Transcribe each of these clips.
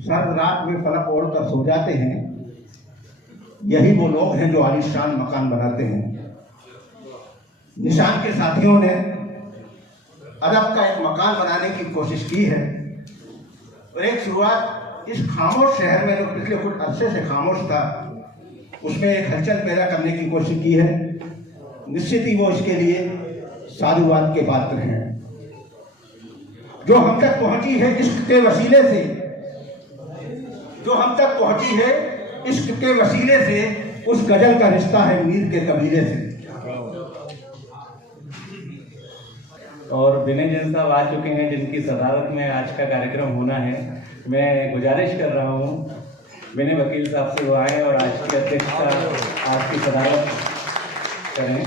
सर्द रात में फलक ओढ़ कर सो जाते हैं, यही वो लोग हैं जो आलीशान मकान बनाते हैं। निशान के साथियों ने अदब का एक मकान बनाने की कोशिश की है और एक शुरुआत इस खामोश शहर में, जो पिछले कुछ अरसे से खामोश था, उसमें एक हलचल पैदा करने की कोशिश की है। निश्चित ही वो इसके लिए साधुवाद के पात्र हैं। जो हम तक पहुंची है इश्क के वसीले से, जो हम तक पहुंची है इश्क के वसीले से, उस गजल का रिश्ता है मीर के कबीले से। और विनय जैन साहब आ चुके हैं, जिनकी सदारत में आज का कार्यक्रम होना है। मैं गुजारिश कर रहा हूँ विनय वकील साहब से वो आए और आज की अध्यक्षता, आज की सदारत करें।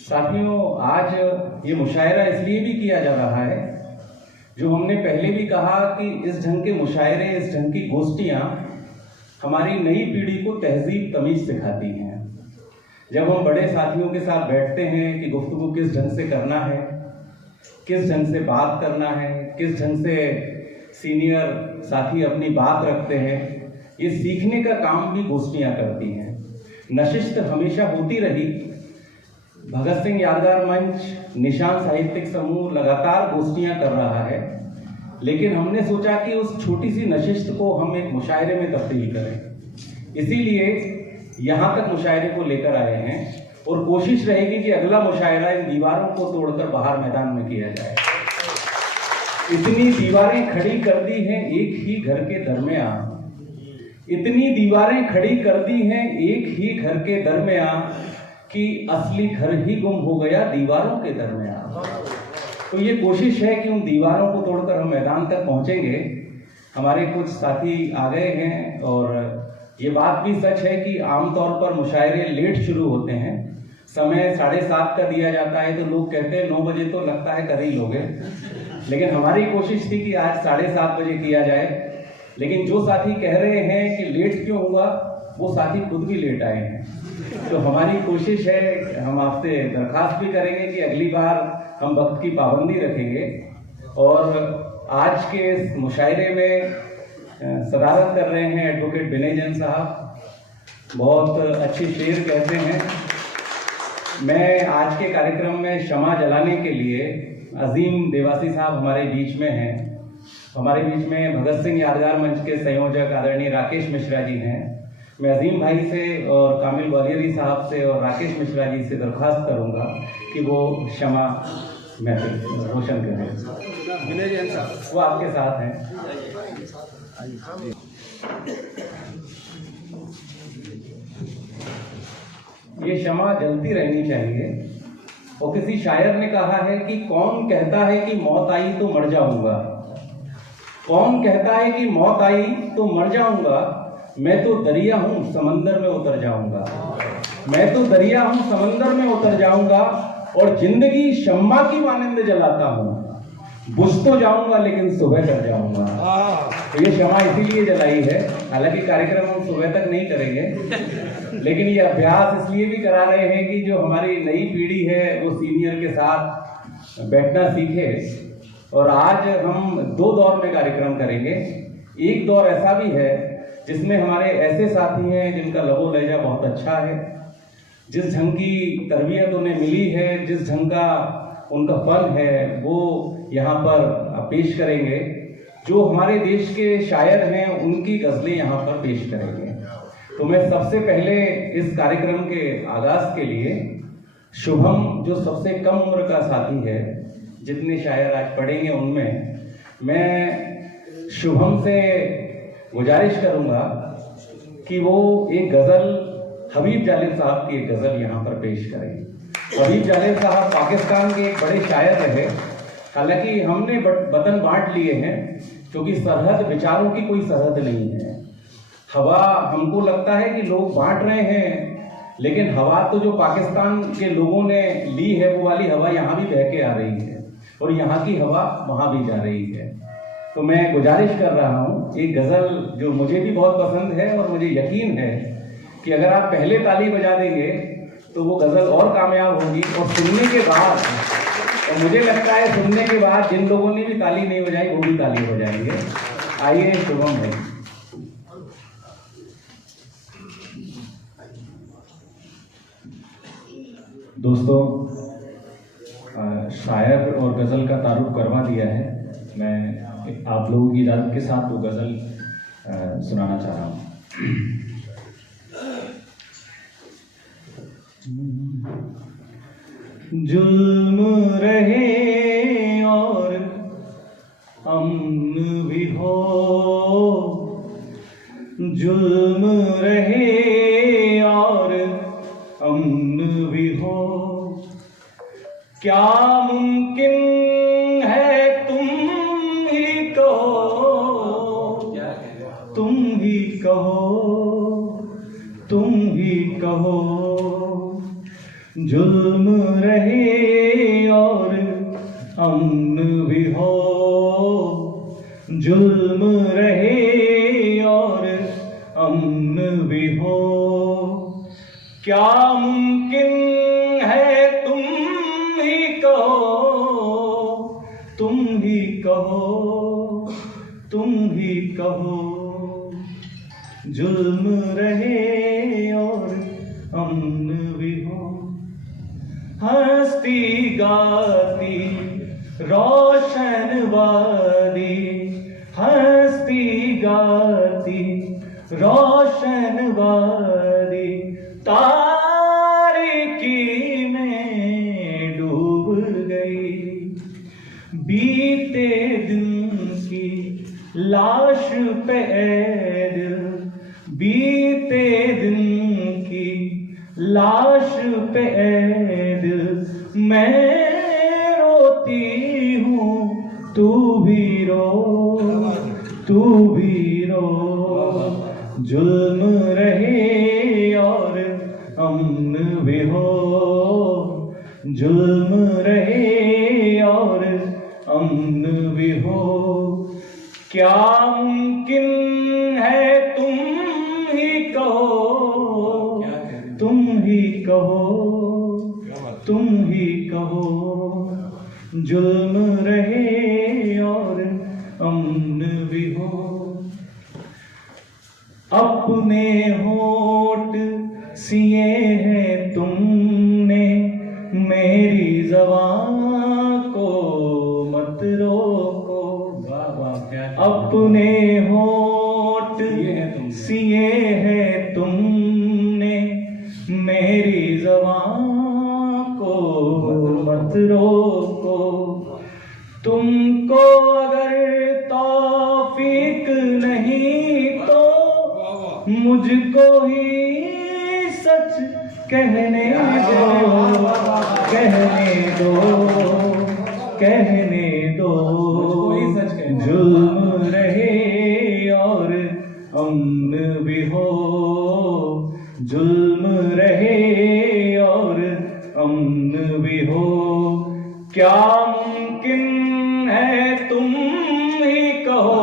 साथियों, आज ये मुशायरा इसलिए भी किया जा रहा है, जो हमने पहले भी कहा कि इस ढंग के मुशायरे, इस ढंग की गोष्ठियाँ हमारी नई पीढ़ी को तहजीब तमीज सिखाती हैं। जब हम बड़े साथियों के साथ बैठते हैं कि गुफ्तगू किस ढंग से करना है, किस ढंग से बात करना है, किस ढंग से सीनियर साथी अपनी बात रखते हैं, ये सीखने का काम भी गोष्ठियाँ करती हैं। नशिस्त हमेशा होती रही। भगत सिंह यादगार मंच, निशान साहित्यिक समूह लगातार गोष्ठियाँ कर रहा है, लेकिन हमने सोचा कि उस छोटी सी नशिस्त को हम एक मुशायरे में तब्दील करें। इसीलिए यहाँ तक मुशायरे को लेकर आए हैं और कोशिश रहेगी कि अगला मुशायरा इन दीवारों को तोड़कर बाहर मैदान में किया जाए। इतनी दीवारें खड़ी कर दी हैं एक ही घर के दरमियान, इतनी दीवारें खड़ी कर दी हैं एक ही घर के दरमियान कि असली घर ही गुम हो गया दीवारों के दरमियान। तो ये कोशिश है कि उन दीवारों को तोड़कर हम मैदान तक पहुंचेंगे। हमारे कुछ साथी आ गए हैं और ये बात भी सच है कि आमतौर पर मुशायरे लेट शुरू होते हैं। समय 7:30 का दिया जाता है तो लोग कहते हैं 9 बजे तो लगता है कर ही लोगे, लेकिन हमारी कोशिश थी कि आज 7:30 बजे किया जाए। लेकिन जो साथी कह रहे हैं कि लेट क्यों हुआ, वो साथी खुद भी लेट आए हैं। तो हमारी कोशिश है, हम आपसे दरखास्त भी करेंगे कि अगली बार हम वक्त की पाबंदी रखेंगे। और आज के इस मुशायरे में सदारत कर रहे हैं एडवोकेट विनय जैन साहब, बहुत अच्छी शेर कहते हैं। मैं आज के कार्यक्रम में क्षमा जलाने के लिए अजीम देवासी साहब हमारे बीच में हैं। हमारे बीच में भगत सिंह यादगार मंच के संयोजक आदरणीय राकेश मिश्रा जी हैं। मैं अजीम भाई से और कामिल ग्वालियरी साहब से और राकेश मिश्रा जी से दरख्वास्त करूंगा कि वो क्षमा महफिल रोशन करें। विनय जैन साहब वो आपके साथ हैं। ये क्षमा जलती रहनी चाहिए। और किसी शायर ने कहा है कि कौन कहता है कि मौत आई तो मर जाऊंगा, कौन कहता है कि मौत आई तो मर जाऊंगा, मैं तो दरिया हूं समंदर में उतर जाऊंगा, मैं तो दरिया हूं समंदर में उतर जाऊंगा और जिंदगी शम्मा की मानिंद जलाता हूं, बुझ तो जाऊंगा लेकिन सुबह कर जाऊंगा। तो ये क्षमा इसीलिए जलाई है, हालांकि कार्यक्रम हम सुबह तक नहीं करेंगे, लेकिन ये अभ्यास इसलिए भी करा रहे हैं कि जो हमारी नई पीढ़ी है वो सीनियर के साथ बैठना सीखे। और आज हम 2 दौर में कार्यक्रम करेंगे। एक दौर ऐसा भी है जिसमें हमारे ऐसे साथी हैं जिनका लबो लहजा बहुत अच्छा है, जिस ढंग की तरबियत उन्हें मिली है, जिस ढंग का उनका फन है, वो यहाँ पर पेश करेंगे। जो हमारे देश के शायर हैं उनकी गज़लें यहाँ पर पेश करेंगे। तो मैं सबसे पहले इस कार्यक्रम के आगाज के लिए शुभम, जो सबसे कम उम्र का साथी है, जितने शायर आज पढ़ेंगे उनमें, मैं शुभम से गुजारिश करूंगा कि वो एक गज़ल, हबीब जालिब साहब की एक गज़ल यहाँ पर पेश करें। हबीब जालिब साहब पाकिस्तान के एक बड़े शायर रहे। हालांकि हमने वतन बांट लिए हैं क्योंकि सरहद, विचारों की कोई सरहद नहीं है। हवा हमको लगता है कि लोग बांट रहे हैं, लेकिन हवा तो जो पाकिस्तान के लोगों ने ली है वो वाली हवा यहाँ भी बह के आ रही है और यहाँ की हवा वहाँ भी जा रही है। तो मैं गुजारिश कर रहा हूँ, एक गज़ल जो मुझे भी बहुत पसंद है और मुझे यकीन है कि अगर आप पहले ताली बजा देंगे तो वो गजल और कामयाब होगी, और सुनने के बाद, और मुझे लगता है सुनने के बाद जिन लोगों ने भी ताली नहीं बजाई वो भी ताली बजाएंगे। आइए शुभम भाई। दोस्तों, शायर और गज़ल का तारुफ करवा दिया है। मैं आप लोगों की इजाज़त के साथ वो गज़ल सुनाना चाह रहा हूँ। जुल्म रहे और अमन भी हो, जुल्म रहे और अमन भी हो, क्या मुमकिन है तुम ही कहो, तुम ही कहो, तुम ही कहो। जुल्म रहे और अमन भी हो, जुल्म रहे और अमन भी हो, क्या मुमकिन है तुम ही कहो, तुम ही कहो, तुम ही कहो। जुल्म रहे और अमन भी हो, हंसती गाती रोशन वादी, हंसती गाती रोशन वादी, तारीकी में डूब गई, बीते दिन की लाश पे ऐ दिल, बीते दिन की लाश पे ऐ दिल, मैं रोती हूँ तू भी रो, तू भी रो। जुल्म रहे और अमन भी हो, जुल्म रहे और अमन भी हो, क्या मुमकिन है तुम ही कहो, तुम ही कहो, तुम ही कहो। जुल्म रहे और अमन भी हो, अपने होठ सिए हैं तुमने, मेरी ज़बान को मत रोको। अपने होठ सिए हैं तुमने, मेरी ज़बान को मत रोको। तुमको अगर तौफीक नहीं तो मुझको ही सच कहने दो, कहने दो, कहने दो। जुल्म रहे और अमन भी हो, जुल्म रहे और अमन भी हो, क्या मुमकिन है तुम ही कहो,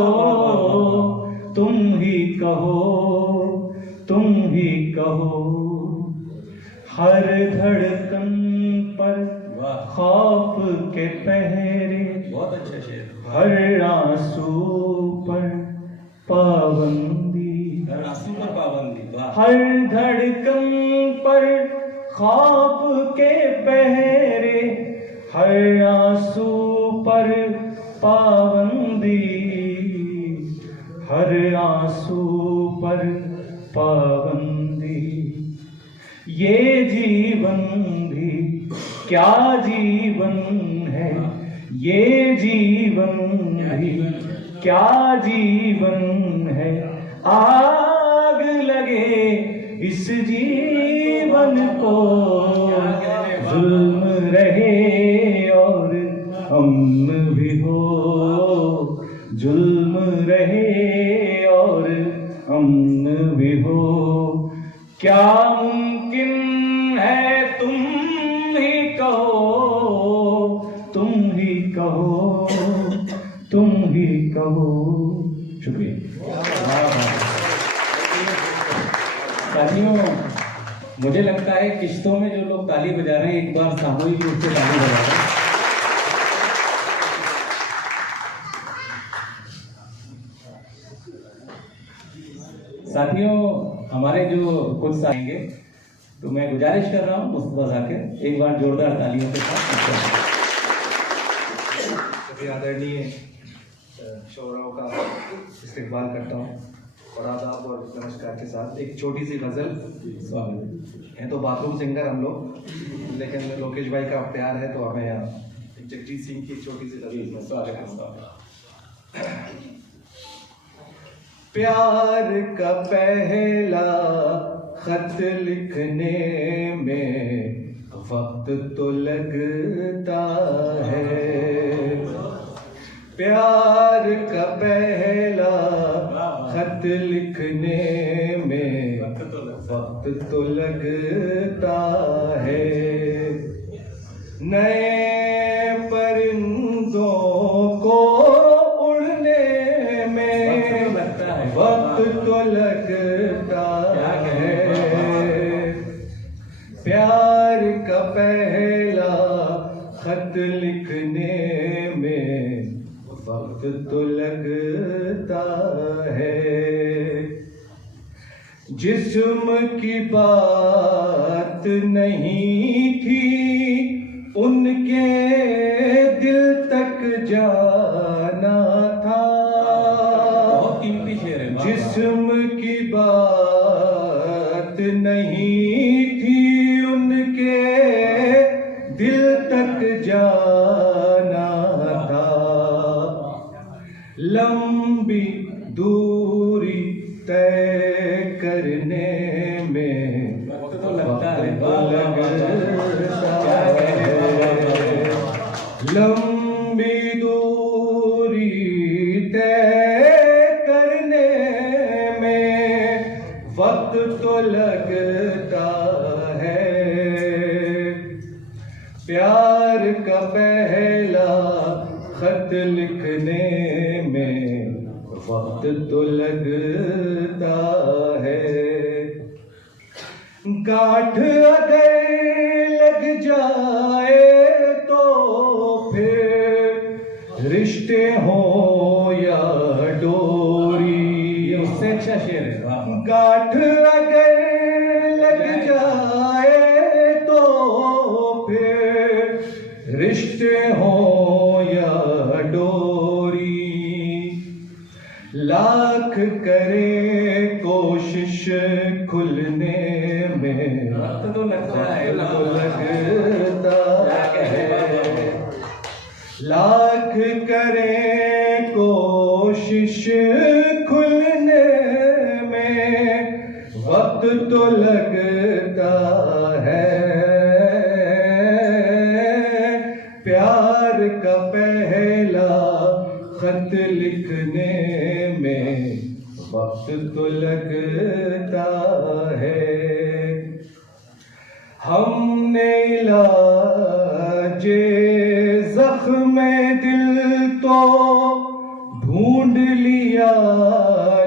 तुम ही कहो, तुम ही कहो। हर धड़कन पर खौफ के पहरे, बहुत अच्छा शेर। हर आंसू पर पाबंदी, हर आंसू पर पाबंदी, हर धड़कन पर खौफ के पहरे, हर आंसू पर पाबंदी, हर आंसू पर पाबंदी। ये जीवन भी क्या जीवन है, ये जीवन भी क्या जीवन है, आग लगे इस जीवन को। जुल्म रहे और अमन भी हो, जुल्म रहे और अमन भी हो, क्या मुमकिन है तुम ही कहो, तुम ही कहो, तुम ही कहो। शुक्रिया। साथियों, मुझे लगता है किश्तों में जो लोग ताली बजा रहे हैं, एक बार सामूहिक रूप से ताली बजा रहे हैं। साथियों, हमारे जो कुछ आएंगे, तो मैं गुजारिश कर रहा हूँ मुस्तफा जाकिर एक बार जोरदार तालियों के साथ। सभी आदरणीय शोराओं का इस्तेमाल करता हूँ और आदाब और नमस्कार के साथ एक छोटी सी गज़ल। स्वागत है तो बाथरूम सिंगर हम लोग, लेकिन लोकेश भाई का प्यार है तो हमें यहाँ जगजीत सिंह की छोटी सी गज़ल में स्वागत। प्यार का पहला खत लिखने में वक्त तो लगता है। प्यार का पहला खत लिखने में वक्त तो लगता है। नए परिंदों को उड़ने में वक्त तो लगता है। प्यार का पहला खत लिखने में वक्त तो लगता है। जिस्म की बात नहीं थी, उनके दिल तक जाना था। बहुत कीमती शेर है। जिस्म की बात नहीं थी, उनके दिल तक जाना था। लंबी दूरी तय करने में वक्त तो लगता है। लंबी दूरी तय करने में वक्त तो लगता है। प्यार का पहला खत लिखने में वक्त तो लगता है। गांठ अगर लग जाए तो फिर रिश्ते हो या डोरी। ये उससे अच्छा शेर है। वाह। गांठ अगर लग जाए तो फिर रिश्ते हो या डोरी। लाख करे कोशिश खुलने में वक्त तो लगता है। लगता है। लाख करे कोशिश खुलने में वक्त तो लगता है। प्यार का पहला खत लिखने में वक्त तो लगता है। हमने इलाजे जख्म दिल तो ढूंढ लिया,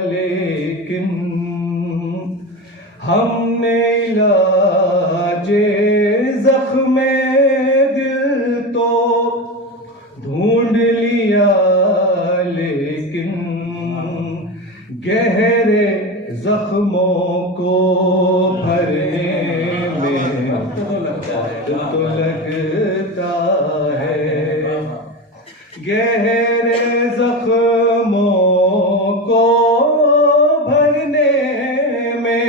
लेकिन हमने इलाजे जख्म दिल तो ढूंढ लिया, लेकिन गहरे जख्मों को भरने में वक्त तो लगता है। तो लगता है। गहरे जख्मों को भरने में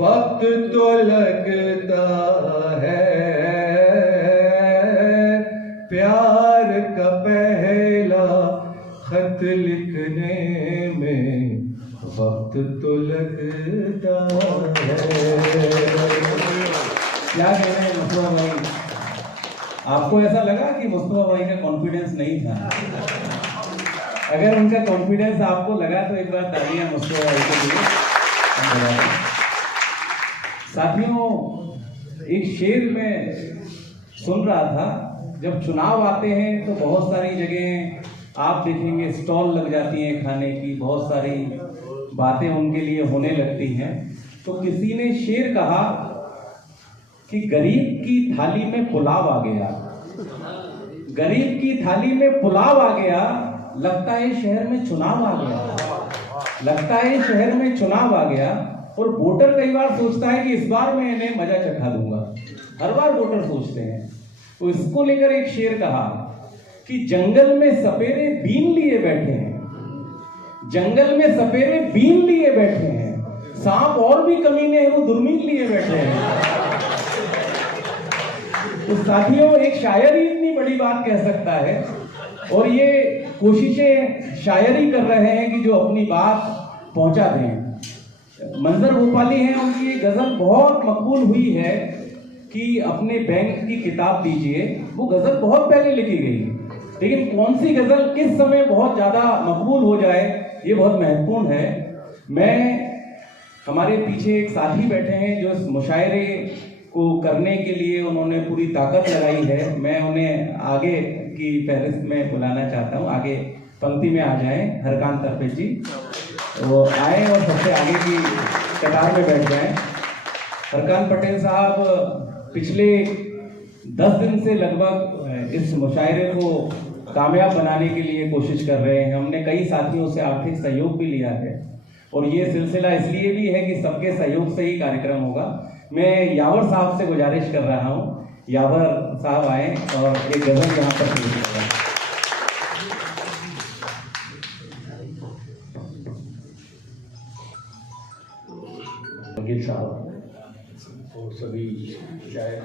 वक्त तो लगता है। प्यार का पहला खत लिखने में वक्त तो लगता है। क्या कह रहे हैं मुस्तफा भाई? आपको ऐसा लगा कि मुस्तफा भाई का कॉन्फिडेंस नहीं था? अगर उनका कॉन्फिडेंस आपको लगा तो एक बार तालियां मुस्तफा भाई के लिए। साथियों, एक शेर में सुन रहा था, जब चुनाव आते हैं तो बहुत सारी जगह आप देखेंगे स्टॉल लग जाती हैं खाने की, बहुत सारी बातें उनके लिए होने लगती हैं। तो किसी ने शेर कहा कि गरीब की थाली में पुलाव आ गया, गरीब की थाली में पुलाव आ गया, लगता है शहर में चुनाव आ गया, लगता है शहर में चुनाव आ गया। और वोटर कई बार सोचता है कि इस बार मैं इन्हें मजा चखा दूंगा, हर बार वोटर सोचते हैं। तो इसको लेकर एक शेर कहा कि जंगल में सपेरे बीन लिए बैठे हैं, जंगल में सपेरे बीन लिए बैठे हैं, सांप और भी कमीने हैं वो दुर्मीन लिए बैठे हैं। तो साथियों, एक शायर ही इतनी बड़ी बात कह सकता है, और ये कोशिशें शायरी कर रहे हैं कि जो अपनी बात पहुंचा दें। मंजर भोपाली हैं, उनकी गजल बहुत मकबूल हुई है कि अपने बैंक की किताब दीजिए। वो गजल बहुत पहले लिखी गई, लेकिन कौन सी गजल किस समय बहुत ज्यादा मकबूल हो जाए ये बहुत महत्वपूर्ण है। हमारे पीछे एक साथी बैठे हैं जो इस मुशायरे को करने के लिए उन्होंने पूरी ताकत लगाई है। मैं उन्हें आगे की फहरिस्त में बुलाना चाहता हूँ, आगे पंक्ति में आ जाएं। हरकान तरफे जी वो आए और सबसे आगे की कतार में बैठ जाएं। हरकान पटेल साहब पिछले 10 दिन से लगभग इस मुशायरे को कामयाब बनाने के लिए कोशिश कर रहे हैं। हमने कई साथियों से आर्थिक सहयोग भी लिया है, और ये सिलसिला इसलिए भी है कि सबके सहयोग से ही कार्यक्रम होगा। मैं यावर साहब से गुजारिश कर रहा हूँ, यावर साहब आए और एक गजल यहाँ पर पेश करें। वकील साहब और सभी शायद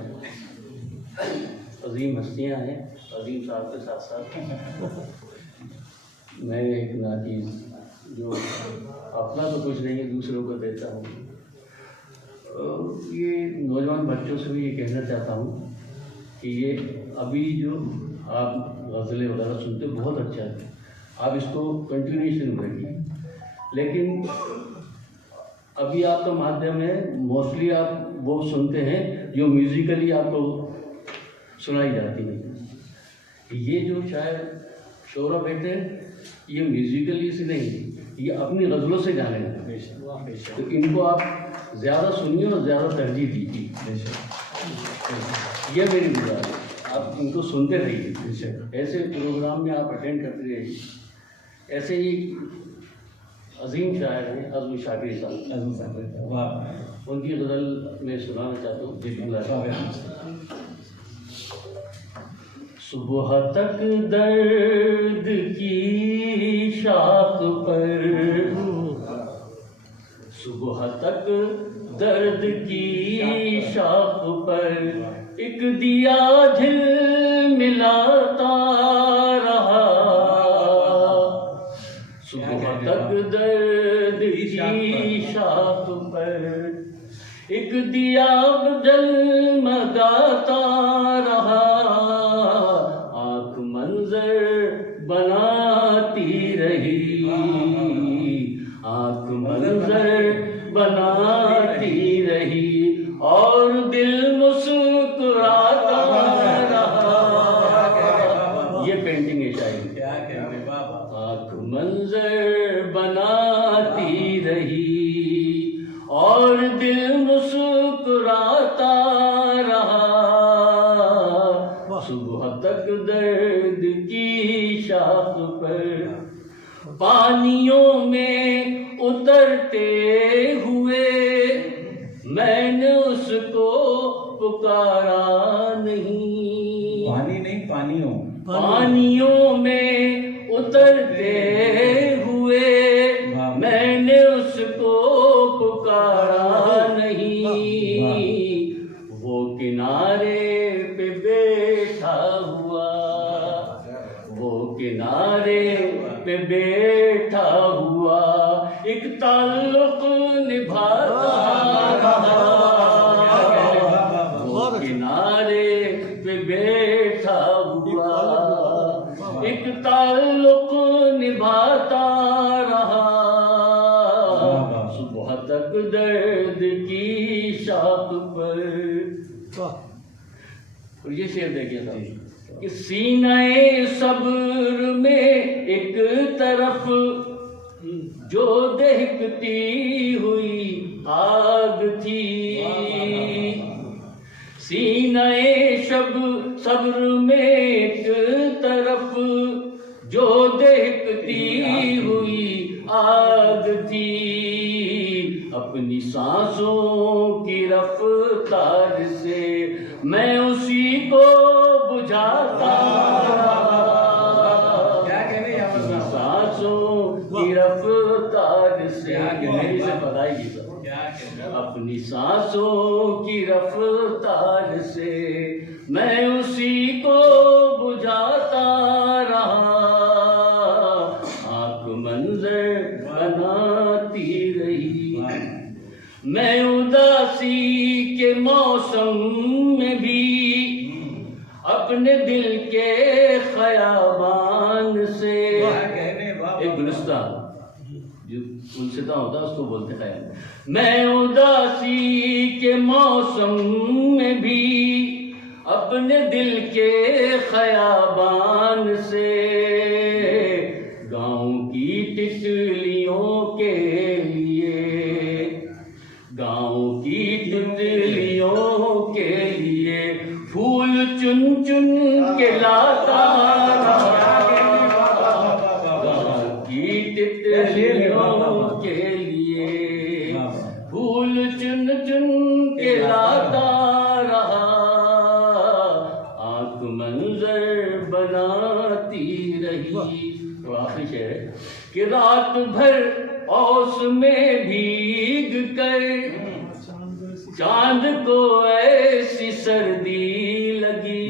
अजीम हस्तियाँ हैं, अजीम साहब के साथ साथ मैं एक नाचीज़ जो अपना तो कुछ नहीं दूसरों को देता हूँ। ये नौजवान बच्चों से भी ये कहना चाहता हूँ कि ये अभी जो आप गज़लें वगैरह सुनते हो बहुत अच्छा है, आप इसको कंटिन्यूएशन रखिए। लेकिन अभी आपका माध्यम है, मोस्टली आप वो सुनते हैं जो म्यूज़िकली आपको सुनाई जाती है। ये जो शायद शोरा बेटे ये म्यूज़िकली से नहीं, ये अपनी गज़लों से गाने हैं, तो इनको आप ज़्यादा सुनिए और ज़्यादा तरजीह दीजिए। ये मेरी गुजारिश है, आप इनको सुनते रहिए, ऐसे प्रोग्राम में आप अटेंड करते रहिए। ऐसे ही अजीम शायर हैं अज़म शाकिर साहब, उनकी गज़ल मैं सुनाना चाहता हूँ। सुबह तक दर्द की शाख पर, सुबह तक दर्द की शाख पर एक दिया झिलमिलाता रहा। सुबह तक दर्द की शाख पर एक दिया जलमगाता रहा। आँख मंजर बनाती रही, आँख मंजर बनाती रही और दिल मुस्कुराता रहा। ये पेंटिंग है शायद, आँख मंजर बनाती रही और दिल मुस्कुराता रहा। सुबह तक दर्द की शाख पर पानियों में उतरते हुए मैंने उसको पुकारा नहीं। पानी नहीं, पानियों, पानियों में उतरते हुए मैंने उसको पुकारा नहीं। वो किनारे पे बैठा हुआ, वो किनारे पे बैठा हुआ एक ताल्लुक निभाता रहा। वो किनारे पे बैठा हुआ एक ताल्लुक निभाता रहा। सुबह तक दर्द की शाख पर। और ये शेर देखिए साहब कि सीने सब्र में एक तरफ जो दहकती हुई आग थी। सीनाए सब्र में एक तरफ जो दहकती हुई आग थी, अपनी सांसों की रफ्तार से मैं उसी को बुझाता की रफ्तार से मेरी से बताएगी अपनी सांसों की रफ्तार से मैं उसी को बुझाता रहा। आंख मंजर बनाती रही मैं उदासी के मौसम में भी, अपने दिल के खयाबान से। एक गुलिस्तान जो गुलसिता होता है उसको बोलते हैं। मैं उदासी के मौसम में भी अपने दिल के खयाबान से गाँव की तितलियों के लिए, गाँव की तितलियों के लिए फूल चुन चुन के लाता के लिए फूल चुन चुन के लाता रहा। आंख मंजर बनाती रही। तो आखिरी शेर है कि रात भर औस में भीग कर चांद को ऐसी सर्दी लगी।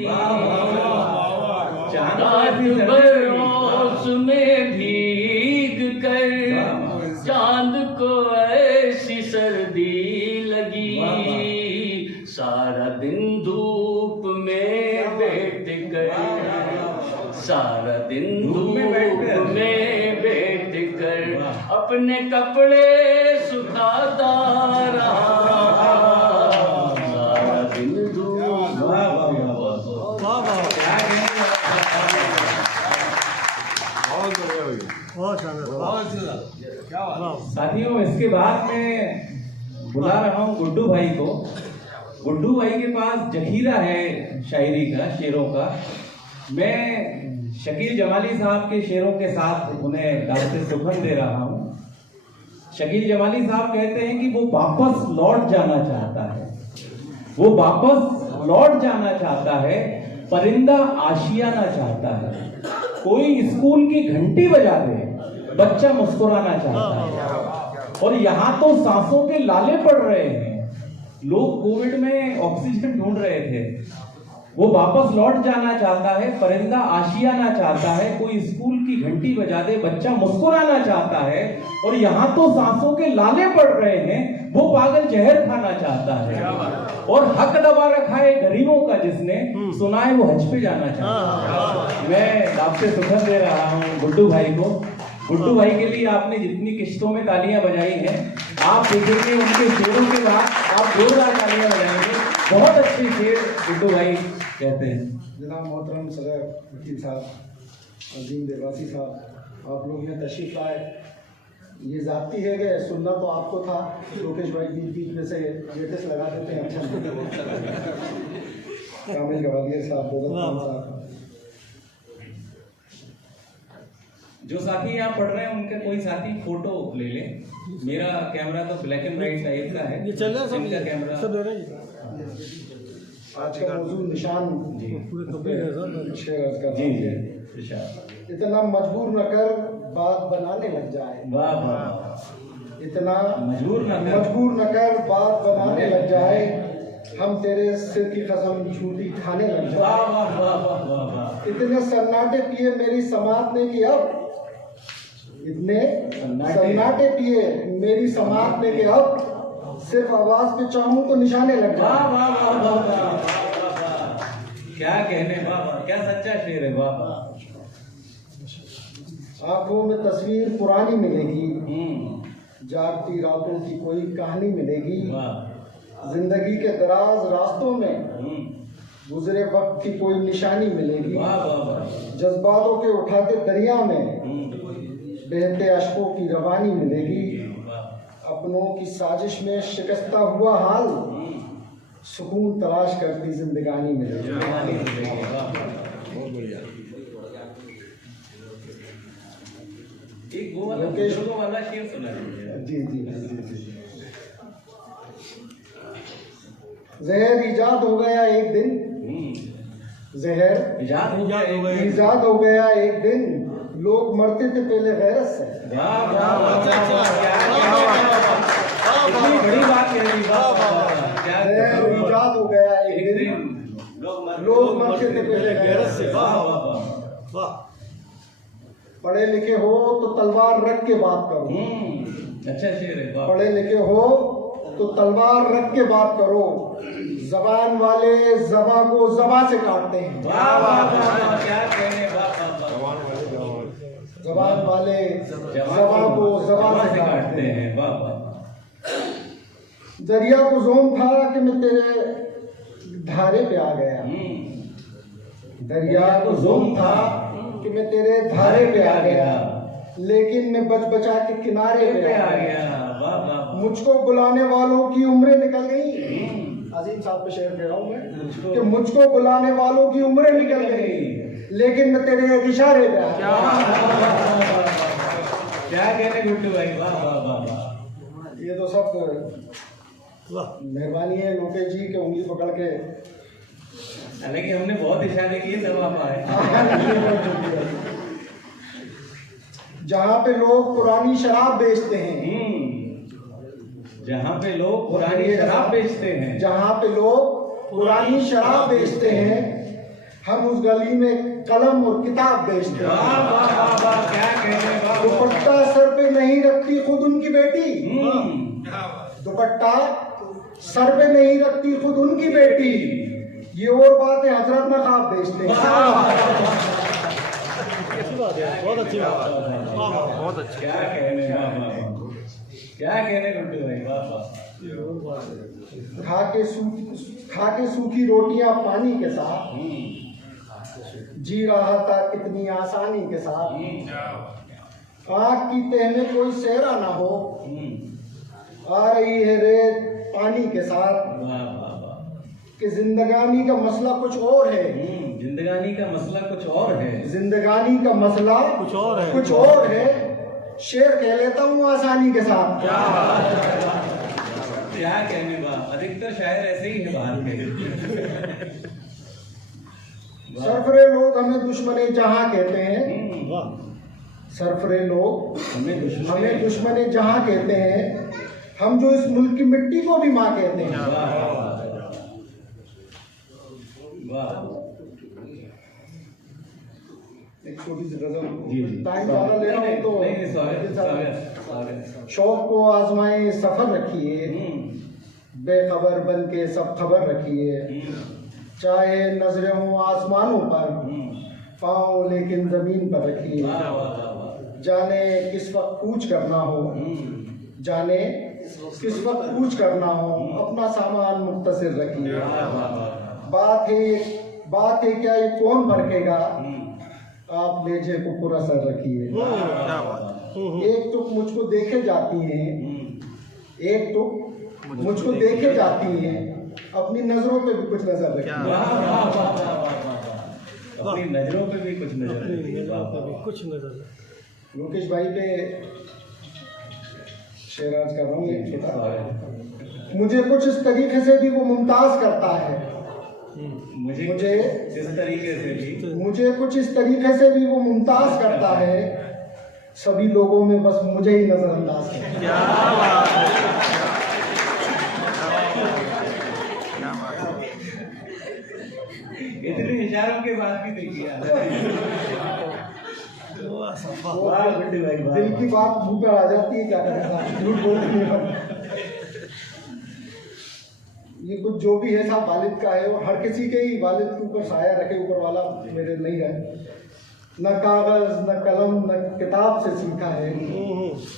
रात भर औस में भीग कर चांद को ऐसी सर्दी लगी। सारा दिन धूप में बैठ कर, सारा दिन धूप में बैठ कर अपने कपड़े सुखाता रहा। सारा दिन धूप साथियों, इसके बाद मैं बुला रहा हूँ गुड्डू भाई को। गुड्डू भाई के पास जखीरा है शायरी का, शेरों का। मैं शकील जमाली साहब के शेरों के साथ उन्हें दावत सुखन दे रहा हूँ। शकील जमाली साहब कहते हैं कि वो वापस लौट जाना चाहता है, वो वापस लौट जाना चाहता है, परिंदा आशियाना चाहता है। कोई स्कूल की घंटी बजा दे, बच्चा मुस्कुराना चाहता है। और यहाँ तो सांसों के लाले पड़ रहे हैं, लोग कोविड में ऑक्सीजन ढूंढ रहे थे। वो वापस लौट जाना चाहता है, परिंदा आशियाना चाहता है। कोई स्कूल की घंटी बजा दे, बच्चा मुस्कुराना चाहता है। और यहाँ तो सांसों के लाले पड़ रहे हैं, वो पागल जहर खाना चाहता है। और हक दबा रखा है गरीबों का जिसने, सुना है वो हज पे जाना चाहता है। मैं आपसे सुखन दे रहा हूँ गुड्डू भाई को। गुड्डू भाई के लिए आपने जितनी किश्तों में तालियां बजाई हैं, आप देखेंगे उनके शेरों के बाद आप जोरदार तालियां बजाएंगे। बहुत अच्छे शेर गुड्डू भाई कहते हैं। जनाब मोहतरम सदर वकील साहब, अजीम देवासी साहब, आप लोग यहाँ तशरीफ लाए। ये जाती है कि सुनना तो आपको था, लोकेश भाई बीच में से लेटेस्ट लगा देते हैं। अच्छा कामिल गवालियर साहब, दौलत साहब, जो साथी यहाँ पढ़ रहे हैं उनके कोई साथी फोटो ले ले। मेरा कैमरा तो ब्लैक एंड व्हाइट टाइप का है, इनका कैमरा सब आज का मौजूद निशान जी जी। इतना मजबूर न कर बात बनाने लग जाए, वाह वाह। इतना मजबूर न कर बात बनाने लग जाए, हम तेरे सिर की कसम झूठी खाने लग जाए। वाह वाह वाह वाह वाह। इतने सन्नाटे पिए मेरी समात ने कि अब, इतने सन्नाटे पिए मेरी समात ने कि अब सिर्फ आवाज पे चाहूं तो निशाने लग जाए। वाह वाह वाह वाह वाह। क्या कहने, वाह वाह, क्या सच्चा शेर है, वाह वाह। आंखों में तस्वीर पुरानी मिलेगी, जागती रातों की कोई कहानी मिलेगी। जिंदगी के दराज रास्तों में गुजरे वक्त की कोई निशानी मिलेगी। जज्बातों के उठाते दरिया में बहते अश्कों की रवानी मिलेगी, अपनों की साजिश में शिकस्ता हुआ हाल, सुकून तलाश करती जिंदगानी मिलेगी। एक वो वाला बुजुर्गों वाला शेर सुना दीजिए। जी जी जी जी। जहर इजाद हो गया एक दिन, जहर इजाद हो गया इजाद हो गया एक दिन, लोग मरते थे पहले गैरत से। इतनी बड़ी बात कह रही, जहर इजाद हो गया एक दिन, लोग मरते थे पहले गैरत से। पढ़े लिखे हो तो तलवार रख के बात करो। अच्छा शेर है, वाह। पढ़े लिखे हो तो तलवार रख के बात करो, जबान वाले जबा को जबा से काटते हैं। वाह वाह वाह, क्या कहने, वाह वाह वाह। जबान वाले जबा को जबा से काटते हैं। वाह वाह। दरिया को जोम था कि मैं तेरे धारे पे आ गया, दरिया को जोम था कि मैं तेरे धारे पे आ गया, लेकिन मैं बच बचा के किनारे पे आ गया। वाह वाह। मुझको बुलाने वालों की उम्रें निकल गई। अजीम साहब पे शेर कह रहा हूँ मैं कि मुझको बुलाने वालों की उम्रें निकल गई, लेकिन मैं तेरे एक इशारे पे आ गया। क्या कहने गुड्डू भाई, वाह वाह वाह वाह। ये तो सब मेहरबानी है लोकेश जी के उंगली पकड़ के। हालांकि हमने बहुत इशारे किए तब आप आए। जहाँ पे लोग पुरानी शराब बेचते हैं, जहाँ पे लोग पुरानी शराब बेचते हैं, जहाँ पे लोग पुरानी शराब बेचते हैं, हम उस गली में कलम और किताब बेचते हैं। वाह वाह वाह वाह, क्या कहने, वाह। दुपट्टा सर पे नहीं रखती खुद उनकी बेटी, दुपट्टा सर पे नहीं रखती खुद उनकी बेटी, ये और बात है हजरत में ख्वाब बेचते हैं। बहुत अच्छी बात, बहुत अच्छी। क्या कहने, वाह वाह वाह। क्या कहने गुड्डू भाई, वाह वाह। खा के सूखी रोटियां पानी के साथ, जी रहा था कितनी आसानी के साथ। आँख की तह में कोई सेहरा ना हो, आ रही है रेत पानी के साथ। वाह वाह वाह। कि जिंदगानी का मसला कुछ और है, जिंदगानी का मसला कुछ और है, जिंदगानी का मसला कुछ और है, कुछ और है। शेर कह लेता हूँ आसानी के साथ। क्या कहने, वाह। अधिकतर शायर ऐसे ही है बाहर के। सरफरे लोग हमें दुश्मने जहां कहते हैं, सरफरे लोग हमें दुश्मने जहां कहते हैं, हम जो इस मुल्क की मिट्टी को भी माँ कहते हैं। एक छोटी सी गजल, टाइम ज्यादा ले रहा हूँ तो शौक को आजमाए सफर रखिए, बेखबर बन के सब खबर रखिए। चाहे नजरें हो आसमानों पर, पाँव लेकिन जमीन पर रखिए। जाने किस वक्त कूच करना हो, जाने किस वक्त कूच करना हो, अपना सामान मुख्तसर रखिए। बात है क्या ये कौन भड़केगा, आप लेजे को पूरा सर रखिए। एक टुक मुझको देखे जाती हैं, एक टुक मुझको देखे जाती हैं, अपनी नजरों पे भी कुछ नजर रखिए। अपनी नजरों पे भी कुछ नजर, कुछ नजर। लोकेश भाई पे शेराज कर रहा हूँ एक छोटा। मुझे कुछ इस तरीके से भी वो मुमताज करता है, मुझे इस तरीके से भी, मुझे कुछ इस तरीके से भी वो मुमताज करता है, सभी लोगों में बस मुझे ही नजरअंदाज करता है। इतने इशारों के बाद भी देखिए, दिल की बात मुंह पर आ जाती है, क्या करेगा, झूठ बोलती है। ये कुछ जो भी है साहब वालिद का है, और हर किसी के ही वालिद के ऊपर साया रखे ऊपर वाला मेरे नहीं है। न कागज न कलम न किताब से सीखा है,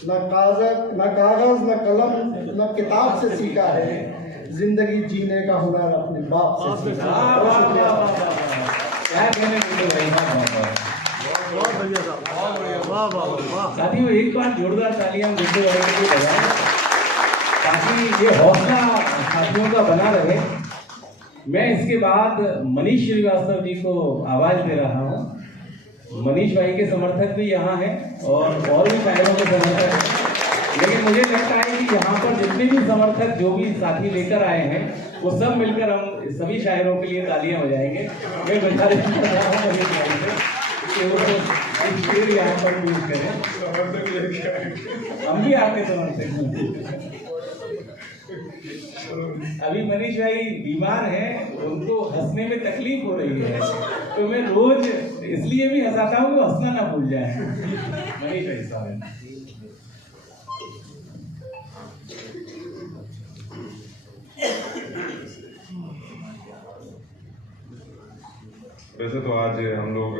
न कागज न कलम न किताब से सीखा है, जिंदगी जीने का हुनर अपने बाप से सीखा है। क्या कहने, साथियों एक बार जोरदार तालियां गुड्डू भाई के लिए बजाएं ताकि ये हौसला साथियों का बना रहे। मैं इसके बाद मनीष श्रीवास्तव जी को आवाज दे रहा हूँ। मनीष भाई के समर्थक भी यहाँ हैं और भी शायरों के समर्थक हैं, लेकिन मुझे लगता है कि यहाँ पर जितने भी समर्थक जो भी साथी लेकर आए हैं वो सब मिलकर हम सभी शायरों के लिए तालियां बजाएंगे। मैं बजा शेर यहाँ पर यूज करें, हम भी आपके समर्थक। अभी मनीष भाई बीमार हैं, उनको हंसने में तकलीफ हो रही है, तो मैं रोज इसलिए भी हंसाता हूँ वो हंसना ना भूल जाए। मनीष भाई साहब वैसे तो आज हम लोग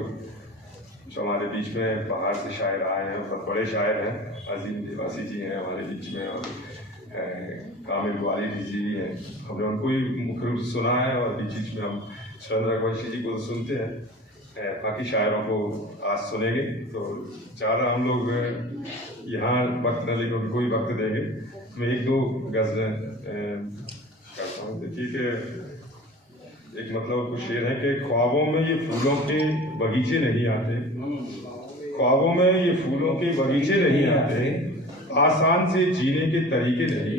जो हमारे बीच में बाहर से शायर आए हैं, बहुत बड़े शायर हैं। अजीम देवासी जी हैं हमारे बीच में, और कामिल वालिद जी भी हैं। हमने उनको ही मुख्य रूप से सुना है, और बीच में हम सुरेंद्र रघुवंशी जी को सुनते हैं। बाकी शायरों को आज सुनेंगे, तो ज़्यादा हम लोग यहाँ वक्त न लेकर कोई वक्त देंगे। मैं एक दो गज़लें करता हूँ। देखिए कि एक मतलब कुछ शेर है कि ख्वाबों में ये फूलों के बगीचे नहीं आते, ख्वाबों में ये फूलों के बगीचे नहीं आते, आसान से जीने के तरीके नहीं।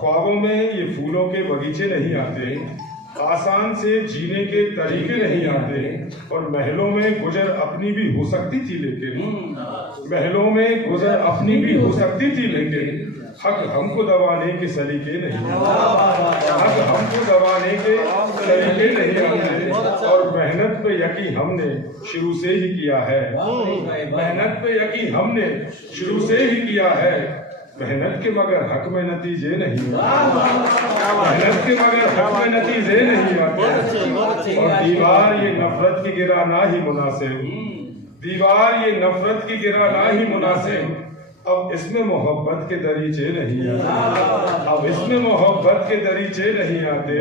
ख्वाबों में ये फूलों के बगीचे नहीं आते, आसान से जीने के तरीके नहीं आते, और महलों में गुजर अपनी भी हो सकती थी, लेकिन महलों में गुजर अपनी भी हो सकती थी, लेकिन हक हमको दबाने के सलीके नहीं, हक हमको दबाने के सलीके नहीं आते। और मेहनत पे यकीन हमने शुरू से ही किया है, मेहनत पे यकीन हमने शुरू से ही किया है, मेहनत के मगर हक में नतीजे नहीं, मेहनत के मगर हक में नतीजे नहीं आते। और दीवार ये नफरत की गिरा ना ही मुनासिब, दीवार ये नफरत की गिरा ना ही मुनासिब, अब इसमें मोहब्बत के दरीचे नहीं आते, अब इसमें मोहब्बत के दरीचे नहीं आते।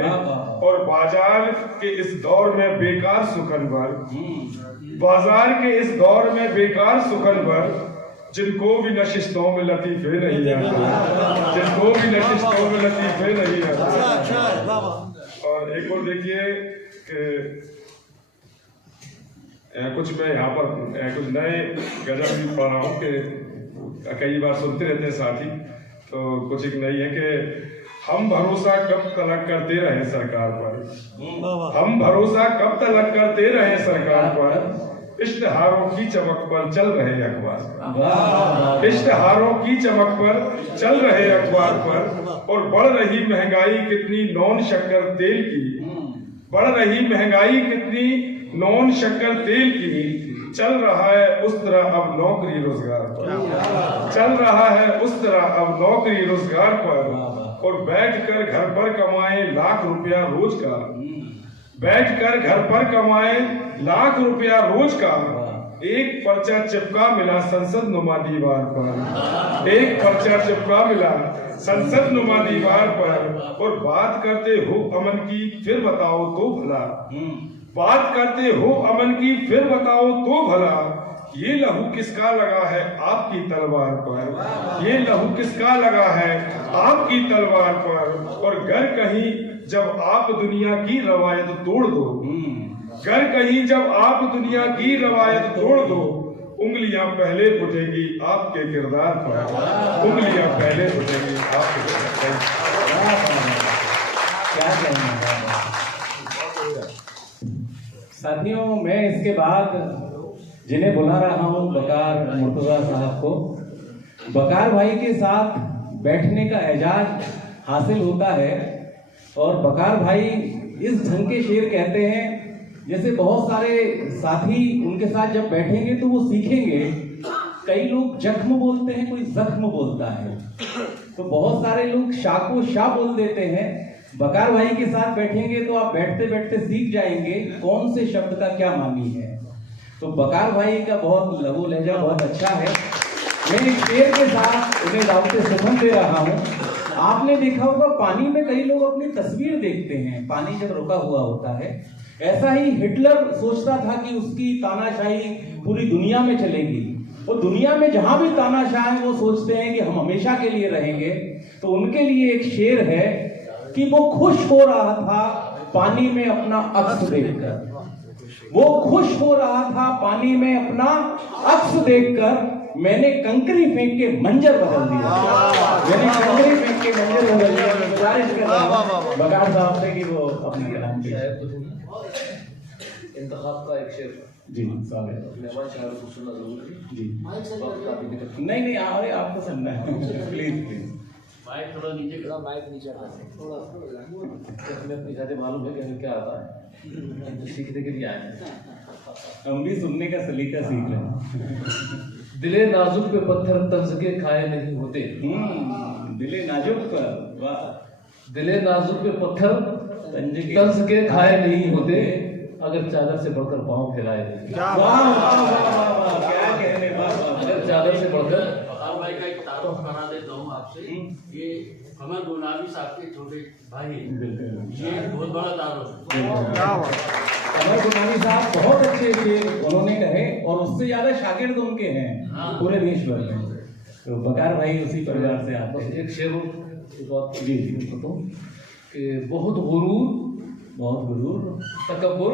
और बाजार के इस दौर में बेकार सुखनवर, बाजार के इस दौर में बेकार सुखनवर, जिनको भी नशिस्तों में लतीफे नहीं आते, जिनको भी नशिस्तों में लतीफे नहीं आते। और एक और देखिए कि कुछ मैं यहाँ पर कुछ नए गजल भी पढ़ रहा हूँ कि कई बार सुनते रहते हैं साथी, तो कुछ एक नई है कि हम भरोसा कब तलक करते रहे सरकार पर, हम भरोसा कब तलक करते रहे सरकार पर, इश्तिहारों की चमक पर चल रहे अखबार, इश्तिहारों की चमक पर चल रहे अखबार पर। और बढ़ रही महंगाई कितनी नॉन शक्कर तेल की, बढ़ रही महंगाई कितनी नॉन शक्कर तेल की, चल रहा है उस तरह अब नौकरी रोजगार पर, चल रहा है उस तरह अब नौकरी रोजगार पर। और बैठकर घर पर कमाए लाख रुपया रोज का, बैठकर घर पर कमाए लाख रुपया रोज का, एक पर्चा चिपका मिला संसद नुमा दीवार पर, एक पर्चा चिपका मिला संसद नुमा दीवार पर। और बात करते हो अमन की फिर बताओ तो भला, बात करते हो अमन की फिर बताओ तो भला, ये लहू किसका लगा है आपकी तलवार पर, ये लहू किसका लगा है आपकी तलवार पर। और घर कहीं जब आप दुनिया की रवायत तोड़ दो, घर कहीं जब आप दुनिया की रवायत तोड़ दो, उंगलियां पहले उठेगी आपके किरदार पर, उंगलियां पहले उठेगी आपके साथियों, मैं इसके बाद जिन्हें बुला रहा हूँ बकार मुर्तजा साहब को, बकार भाई के साथ बैठने का एजाज हासिल होता है। और बकार भाई इस ढंग के शेर कहते हैं जैसे बहुत सारे साथी उनके साथ जब बैठेंगे तो वो सीखेंगे। कई लोग जख्म बोलते हैं, कोई जख्म बोलता है, तो बहुत सारे लोग शाको शाह बोल देते हैं। बकार भाई के साथ बैठेंगे तो आप बैठते बैठते सीख जाएंगे कौन से शब्द का क्या मानी है। तो बकार भाई का बहुत लघु लहजा बहुत अच्छा है। मैं इस शेर के साथ उन्हें दावते सुखन दे रहा हूँ। आपने देखा होगा पानी में कई लोग अपनी तस्वीर देखते हैं, पानी जब रुका हुआ होता है ऐसा ही हिटलर सोचता था कि उसकी तानाशाही पूरी दुनिया में चलेगी। वो दुनिया में जहां भी तानाशाह है वो सोचते हैं कि हम हमेशा के लिए रहेंगे। तो उनके लिए एक शेर है कि वो खुश हो रहा था पानी में अपना अक्स देखकर, वो खुश हो रहा था पानी में अपना अक्स देखकर। मैंने कंकरी फेंक के मंजर बदल दिया, मैंने कंकरी फेंक के मंजर बदल दिया। गुजारिश कर रहा हूं बकार साहब से कि वो अपने कलाम की इंतखाब का एक शेर जी स्वागत मेहमान शायर को सुनना जरूरी है जी। वक्त काफी निकल नहीं आपको सुनना है प्लीज प्लीज। माइक थोड़ा नीचे करो, माइक नीचे थोड़ा हमें अपनी ज़्यादा मालूम है कि हमें क्या आता है, तो सीखने के लिए आए हैं। हम भी सुनने का सलीका सीख रहे हैं। दिले नाजुक पे पत्थर तंज के खाए नहीं होते। दिले नाजुक पर वाह, दिले नाजुक पे पत्थर तंज के खाए नहीं होते, अगर चादर से बढ़कर पाँव फैलाए नहीं। वाह वाह वाह वाह, क्या कहने, वाह वाह। अगर चादर से बढ़कर बकार भाई का एक तारुफ करा देता हूँ आपसे। ये कमर गुलाबी साहब के छोटे भाई, ये बहुत बड़ा तारुफ है। कमर गुलाबी साहब बहुत अच्छे शेर उन्होंने कहे और उससे ज्यादा शागिर्द उनके हैं पूरे देश भर में। तो बकार भाई उसी परिवार से आते बस हैं। एक शेर इस बात जी बताऊँ कि बहुत गुरूर बहुत गुरूर, तकब्बुर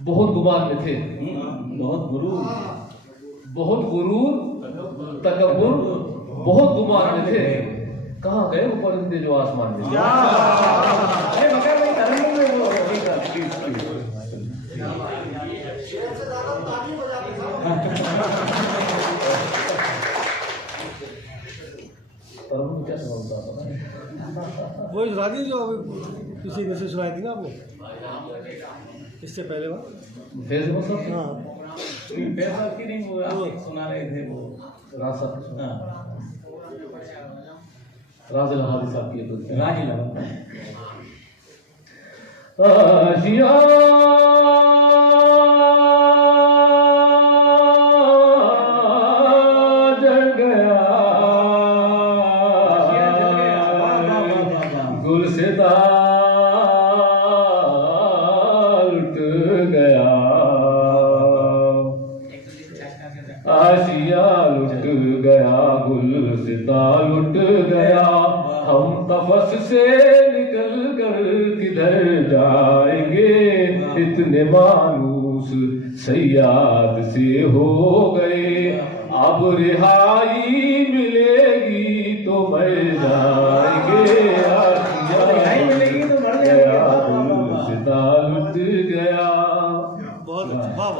बहुत गुमान में थे। बहुत गुरूर, बहुत गुरूर तकब्बुर बहुत गुमान में थे, कहाँ गए वो परिंदे जो आसमान में। अरे बकार भाई तरन्नुम में वो प्लीज प्लीज। तरन्नुम क्या समझता था? वो राजी जो अभी किसी ने से सुनाई थी ना आपने इससे पहले बार। फैज मतलब हाँ पैसा की नहीं, वो आप सुना रहे थे वो राजा हाँ, राज लहादी साहब की तो राजी लगा। आशिया जल गया, गुल से लुट गया, आशिया लुट गया, गुल से लुट गया, हम तपस से निकल कर किधर जाएंगे, इतने मायूस सयाद से हो गए, अब रिहाई मिलेगी तो मर जाएंगे, रिहाई मिलेगी तो मर जाएंगे, सिता लुट गया।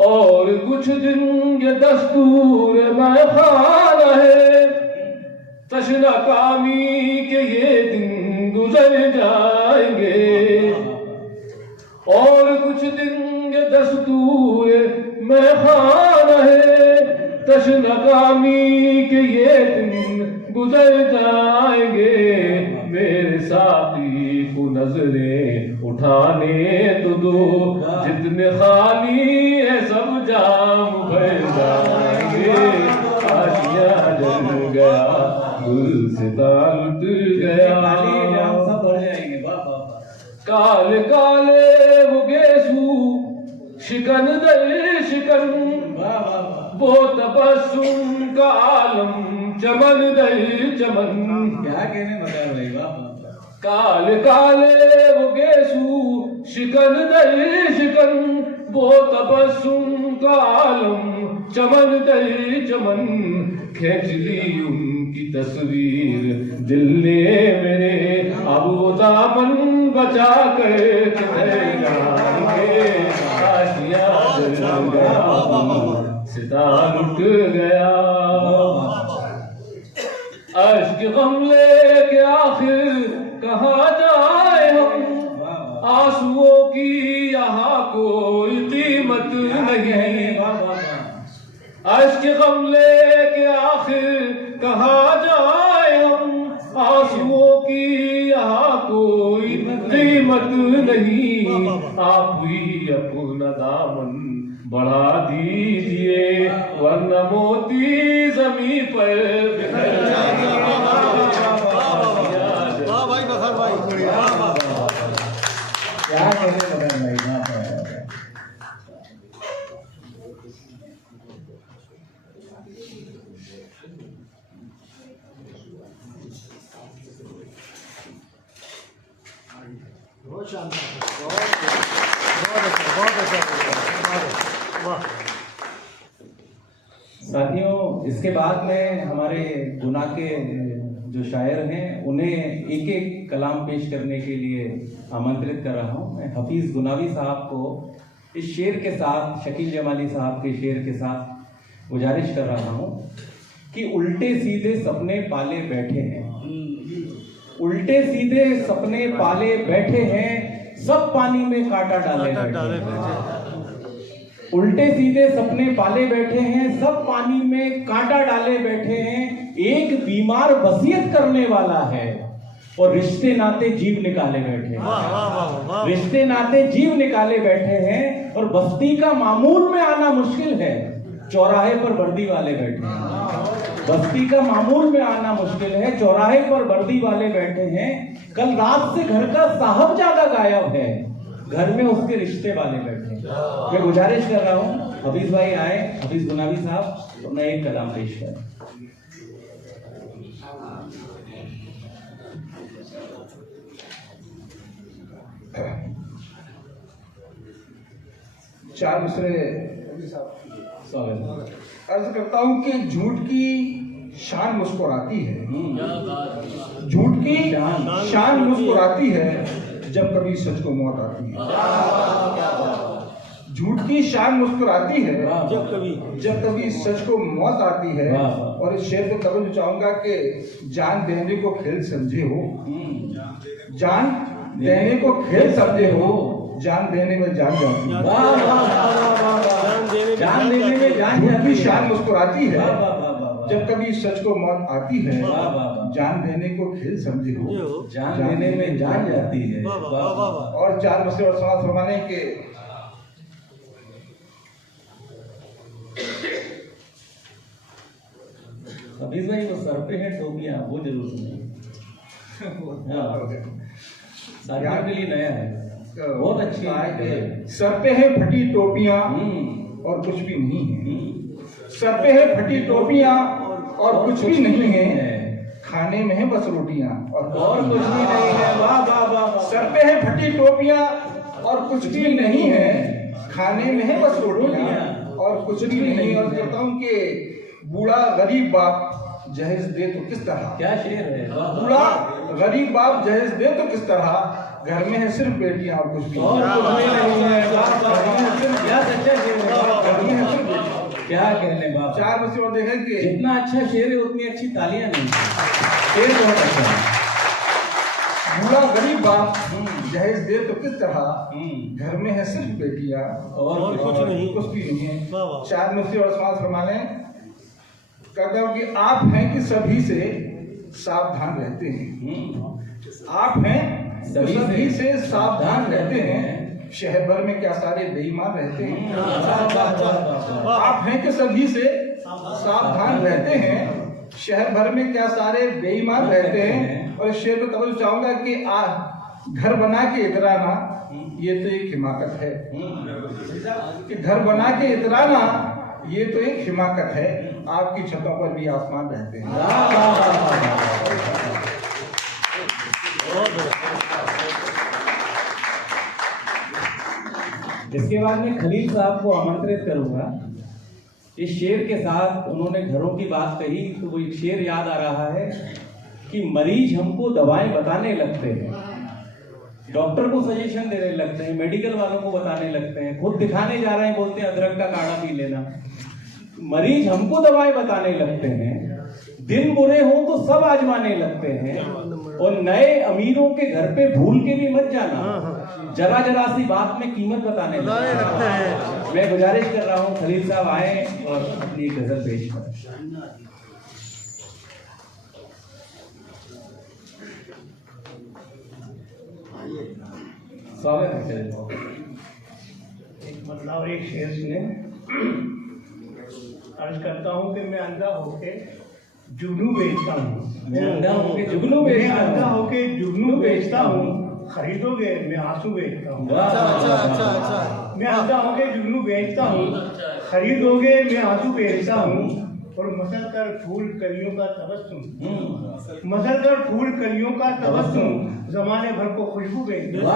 और कुछ दिन ये दस्तूर मैं खाना है, तशना कामी के ये दिन गुजर जाएंगे, और कुछ दिन ये दस्तूर मैं खाना है, तशना कामी के ये दिन गुजर जाएंगे, मेरे साथी को नजरें उठाने तो दो, जितने खाली है सब जाम भर जाएंगे, आशिया जल गया, गुल से लुट गया, सब बढ़ जाएंगे। वाह वाह वाह। काले काले वो गेसू शिकन दर शिकन, वाह वाह वाह, वो तबस्सुम का आलम चमन दर चमन, क्या कहने बकार भाई, वाह वाह वाह। काले काले वो गेसू शिकन दर शिकन, वो तबस्सुम का आलम चमन दर चमन, खींच ली उनकी तस्वीर दिल ने मेरे, अब वो दामन बचा कर किधर जाएंगे, आशिया जल गया, सिता लुट गया, अश्क गम लेके आखिर कहाँ जाए हम, आंसुओं की यहाँ कोई कीमत नहीं, अश्क गम लेके आखिर कहाँ जाए हम, आंसुओं की यहाँ कोई कीमत नहीं, आप ही अपना दामन बढ़ा दीजिए, वरना मोती जमीन पर बिखर जाएंगे। वाह भाई बखर भाई, क्या कहने बकार भाई। बहुत शानदार, बहुत अच्छा, वाह। साथियों, इसके बाद में हमारे गुना के जो शायर हैं उन्हें एक एक कलाम पेश करने के लिए आमंत्रित कर रहा हूं। मैं हफीज गुनावी साहब को इस शेर के साथ, शकील जमाली साहब के शेर के साथ गुजारिश कर रहा हूं कि उल्टे सीधे सपने पाले बैठे हैं, उल्टे सीधे सपने पाले बैठे हैं, सब पानी में कांटा डाले बैठे हैं। उल्टे सीधे सपने पाले बैठे हैं, सब पानी में कांटा डाले बैठे हैं। एक बीमार वसीयत करने वाला है और रिश्ते नाते जीव निकाले बैठे हैं, रिश्ते नाते जीव निकाले बैठे हैं। और बस्ती का मामूल में आना मुश्किल है, चौराहे पर वर्दी वाले बैठे हैं। बस्ती का मामूल में आना मुश्किल है, चौराहे पर वर्दी वाले बैठे हैं। कल रात से घर का साहबजादा गायब है, घर में उसके रिश्ते वाले बैठे हैं। मैं गुजारिश कर रहा हूँ हफीज भाई आए, हफीज गुनावी साहब अपना एक कलाम पेश करें। चार मिसरे स्वागत। अर्ज करता हूं कि झूठ की शान मुस्कुराती है, झूठ की शान मुस्कुराती है जब कभी सच को मौत आती है। झूठ की शान मुस्कुराती है जब कभी सच को मौत आती है। और इस शेर को तवज्जो चाहूंगा कि जान देने को खेल समझे हो, जान देने को खेल समझे हो, जान देने में जान जाती है। जान देने में जान झूठ की शान मुस्कुराती है जब कभी सच को मौत आती है। जान देने को खेल समझे हो, जान देने में जान जाती है। और चार मसले और समाज फरमाने के हफीज भाई वो सर पे है टोपियां, वो जरूर सुनिए। साथियों के लिए नया है, बहुत अच्छी है। सर पे है फटी टोपियां और कुछ भी नहीं है, सर पे है फटी टोपियां और कुछ भी नहीं है, खाने में है बस रोटियां और कुछ भी नहीं है। वाह वाह वाह। सर पे है फटी टोपियां और कुछ भी नहीं है, खाने में है बस रोटियां और कुछ भी नहीं। और कहता हूँ कि बूढ़ा गरीब बाप जहेज दे तो किस तरह, क्या शेर है। बूढ़ा गरीब बाप जहेज दे तो किस तरह, घर में है सिर्फ बेटियां और कुछ भी नहीं है। क्या सच्चा शेर है, घर में है सिर्फ बेटियां। क्या कहने बाप। चार बच्चे और देखें कि जितना अच्छा शेर है उतनी अच्छी तालियां नहीं, शेर बहुत अच्छा है। बूढ़ा गरीब बाप जहेज दे तो किस तरह, घर में है सिर्फ बेटियां और कुछ भी नहीं है। चार मुफ्ती और समाज फरमाने कहता हूँ कि आप हैं कि सभी से सावधान रहते हैं, आप हैं सभी से सावधान रहते हैं, शहर भर में क्या सारे बेईमान रहते हैं। आप हैं कि सभी से सावधान रहते हैं, शहर भर में क्या सारे बेईमान रहते हैं। और इस शेर को तवज्जो चाहूंगा कि घर बना के इतराना ये तो एक हिमाकत है, कि घर बना के इतराना ये तो एक हिमाकत है, आपकी छतों पर भी आसमान रहते हैं। इसके बाद मैं खलील साहब को आमंत्रित करूंगा। इस शेर के साथ उन्होंने घरों की बात कही तो वो एक शेर याद आ रहा है कि मरीज हमको दवाएं बताने लगते हैं, डॉक्टर को सजेशन देने लगते हैं, मेडिकल वालों को बताने लगते हैं, खुद दिखाने जा रहे हैं बोलते हैं अदरक का काढ़ा पी लेना। मरीज हमको दवाएं बताने लगते हैं, दिन बुरे हो तो सब आजमाने लगते हैं, और नए अमीरों के घर पे भूल के भी मत जाना, जरा जरा सी बात में कीमत बताने लगते हैं। मैं गुजारिश कर रहा हूँ खलील साहब आए और अपनी गजल पेश करें। स्वागत है। एक बदलाव एक शेर सुने। अर्ज करता हूँ कि मैं अंधा होके जुगनू बेचता हूँ, मैं अंधा होके जुगनू बेचता हूँ, अंधा होके जुगनू बेचता हूँ, खरीदोगे मैं आंसू बेचता हूँ। मैं अंधा होके जुगनू बेचता हूँ, खरीदोगे मैं आंसू बेचता हूँ, और मसल कर फूल कलियों का तबस्सुम, मसल कर फूल कलियों का तबस्सुम जमाने भर को खुशबू भेजता हूँ।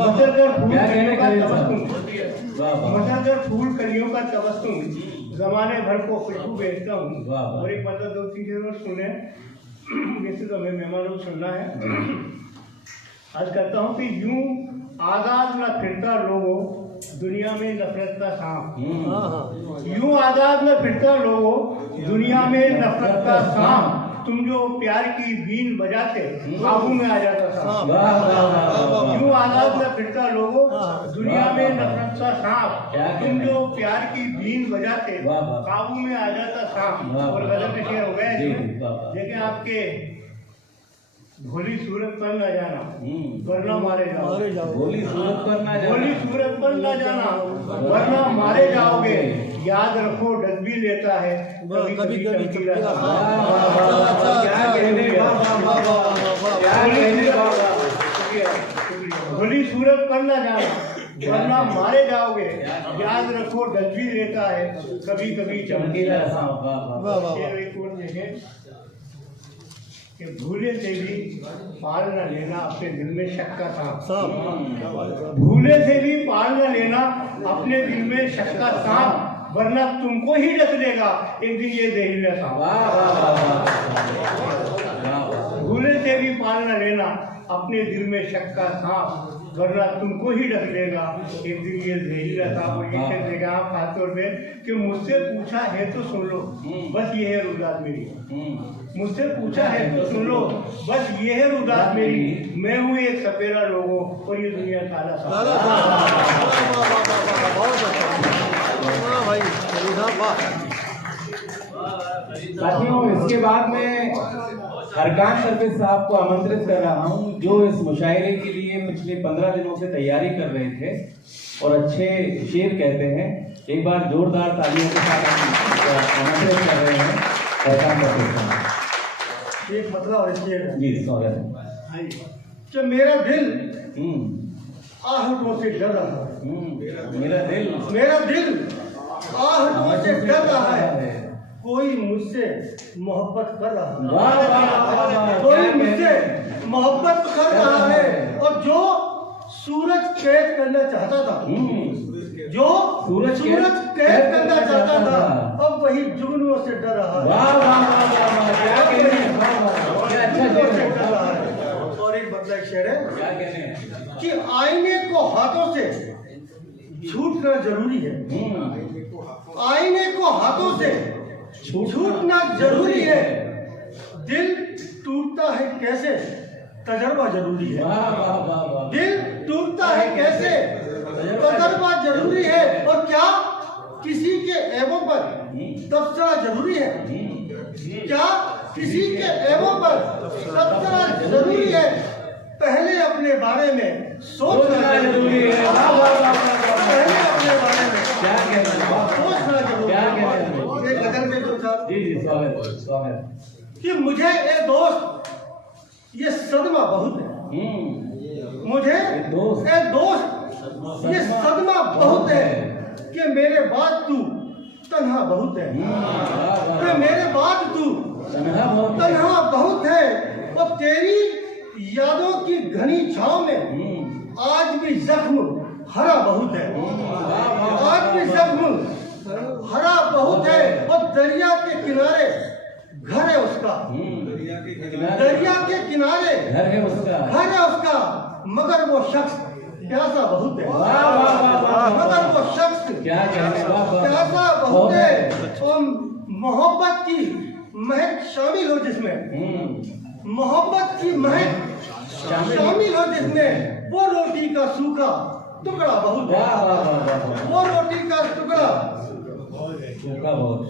मसल कर फूल कलियों का तबस्सुम, मसल कर फूल कलियों का तबस्सुम जमाने भर को खुशबू भेजता हूँ। और एक मतलब 2-3 चीजें सुने, वैसे तो हमें मेहमानों को सुनना है। आज कहता हूँ कि यूं आजाद न फिरता लोगों दुनिया में नफरत का सांप, यूं आजाद न फिरता लोगों दुनिया में नफरत का सांप, तुम जो प्यार की बीन बजाते काबू में आ जाता सांप। यूं आजाद न फिरता लोगों दुनिया में नफरत का सांप, तुम जो प्यार की बीन बजाते काबू में आ जाता सांप। और गजब के शेर हो गए देखें, आपके भोली सूरत पर न जाना वरना मारे जाओगे, भोली सूरत पर ना जाना, भोली सूरत पर न जाना वरना मारे जाओगे, याद रखो डर भी लेता है कभी कभी चमकीला सा। भोली सूरत पर न जाना वरना मारे जाओगे, याद रखो डर भी लेता है कभी कभी चमकीला सा। कि भूले से भी पाल न लेना अपने दिल में शक का सांप, भूले से भी पाल न लेना अपने दिल में शक का सांप, वरना तुमको ही डस लेगा एक दिन ये जहरीला सांप। भूले से भी पाल न लेना अपने दिल में शक का सांप, वरना तुमको ही डस लेगा एक दिन ये जहरीला सांप। और ये कह देगा आप खासतौर पे कि मुझसे पूछा है तो सुन लो, बस ये है रुदात मेरी, मुझसे पूछा है तो सुन लो, बस ये है रुदात मेरी, मैं हूँ एक सपेरा लोगों और ये दुनिया काला सांप। साथियों, इसके बाद में हरकान सरफेज साहब को आमंत्रित कर रहा हूं, जो इस मुशायरे के लिए पिछले 15 दिनों से तैयारी कर रहे थे और अच्छे शेर कहते हैं। एक बार जोरदार तालियों के साथ आमंत्रित कर रहे हैं हरकान सरफेज साहब। एक मतलब और शेर है। जी स्वागत है। कि मेरा दिल आहटों से डर रहा है, मेरा दिल आहटों से डर रहा है, कोई मुझसे मोहब्बत कर रहा है, कोई मुझसे मोहब्बत कर रहा है। और जो सूरज कैद करना चाहता था, जो सूरज कैद करना चाहता था, अब वही जुगनुओं से डर रहा है। और एक बदला शेर है कि आईने को हाथों से छूटना जरूरी है, आईने को हाथों से छूटना जरूरी है, दिल टूटता है कैसे तजर्बा जरूरी है, दिल टूटता है कैसे तजर्बा जरूरी है। और क्या किसी के ऐबों पर तबसरा जरूरी है, क्या किसी के ऐबों पर तबसरा जरूरी है, पहले अपने बारे में सोचना जरूरी है, पहले अपने बारे में सोचना जरूरी है। एक गजल में जो था कि मुझे ए दोस्त ये सदमा बहुत है, मुझे ए दोस्त ये सदमा बहुत है कि मेरे बाद तू तन्हा बहुत है, कि मेरे बाद तू तन्हा बहुत है। और तेरी यादों की घनी छांव में आज भी जख्म हरा बहुत है, आज भी जख्म हरा बहुत है। और दरिया के किनारे घर है उसका, दरिया के किनारे घर है उसका, मगर वो शख्स प्यासा बहुत है, मगर वो शख्स प्यासा बहुत है। और मोहब्बत की महक शामिल हो जिसमें, मोहब्बत की महक शामिल हो जिसमें, वो रोटी का सूखा टुकड़ा बहुत है, वो रोटी का टुकड़ा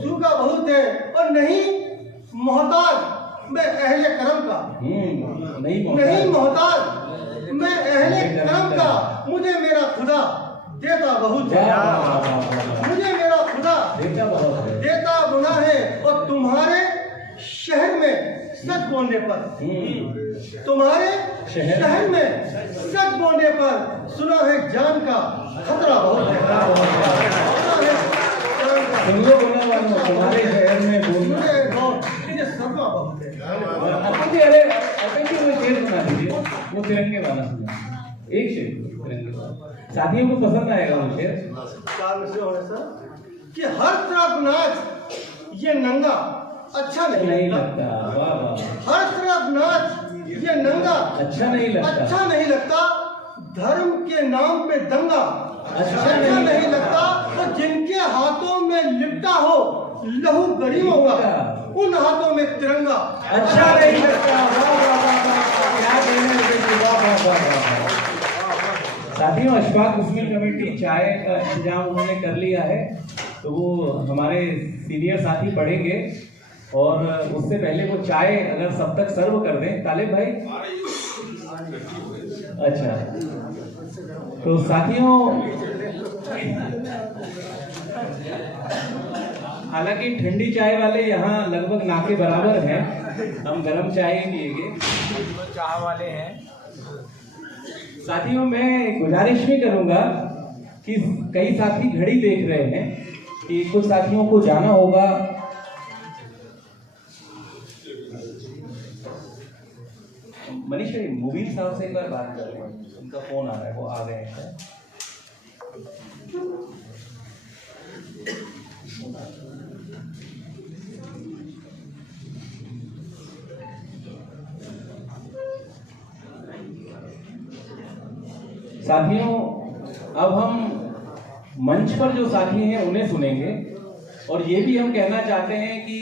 सूखा बहुत है। और नहीं मोहताज मैं अहले करम का, नहीं मोहताज मैं अहले करम का, मुझे मेरा खुदा देता बहुत है, मुझे मेरा खुदा देता गुना है। और तुम्हारे शहर में सच बोलने पर, तुम्हारे शहर में सच बोलने पर सुना है जान का खतरा बहुत है, तुम्हारे शहर में बोलना अरे ऐसे क्यों वो शेर सुना दीजिए, वो तिरंगे वाला सुना, एक शेर तिरंगे वाला, साथियों को पसंद आएगा वो शेर। कि हर तरफ नाच ये नंगा अच्छा नहीं लगता, वाह वाह, हर तरफ नाच ये नंगा अच्छा नहीं लगता, धर्म के नाम पे दंगा अच्छा नहीं लगता, और जिनके हाथों में लिपटा हो लहू गरीबों का उन हाथों में तिरंगा अच्छा नहीं लगता। क्या कहने, साथियों अशफाक मुस्लिम कमेटी चाय का इंतजाम उन्होंने कर लिया है, तो वो हमारे सीनियर साथी पढ़ेंगे, और उससे पहले वो चाय अगर सब तक सर्व कर दें। तालिब भाई, अच्छा, तो साथियों हालांकि ठंडी चाय वाले यहाँ लगभग ना के बराबर हैं, हम गर्म चाय ही पिएंगे, चाय वाले हैं। साथियों मैं गुजारिश भी करूंगा कि कई साथी घड़ी देख रहे हैं कि कुछ साथियों को जाना होगा, मनीष भाई मुबीन साहब से एक बार बात कर रहे हैं, उनका फोन आ रहा है, वो आ गए हैं। साथियों अब हम मंच पर जो साथी हैं उन्हें सुनेंगे, और ये भी हम कहना चाहते हैं कि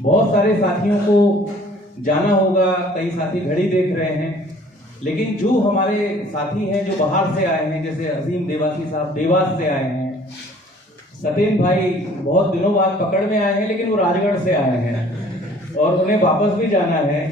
बहुत सारे साथियों को जाना होगा, कई साथी घड़ी देख रहे हैं, लेकिन जो हमारे साथी हैं जो बाहर से आए हैं, जैसे अजीम देवासी साहब देवास से आए हैं, सतेन भाई बहुत दिनों बाद पकड़ में आए हैं लेकिन वो राजगढ़ से आए हैं और उन्हें वापस भी जाना है।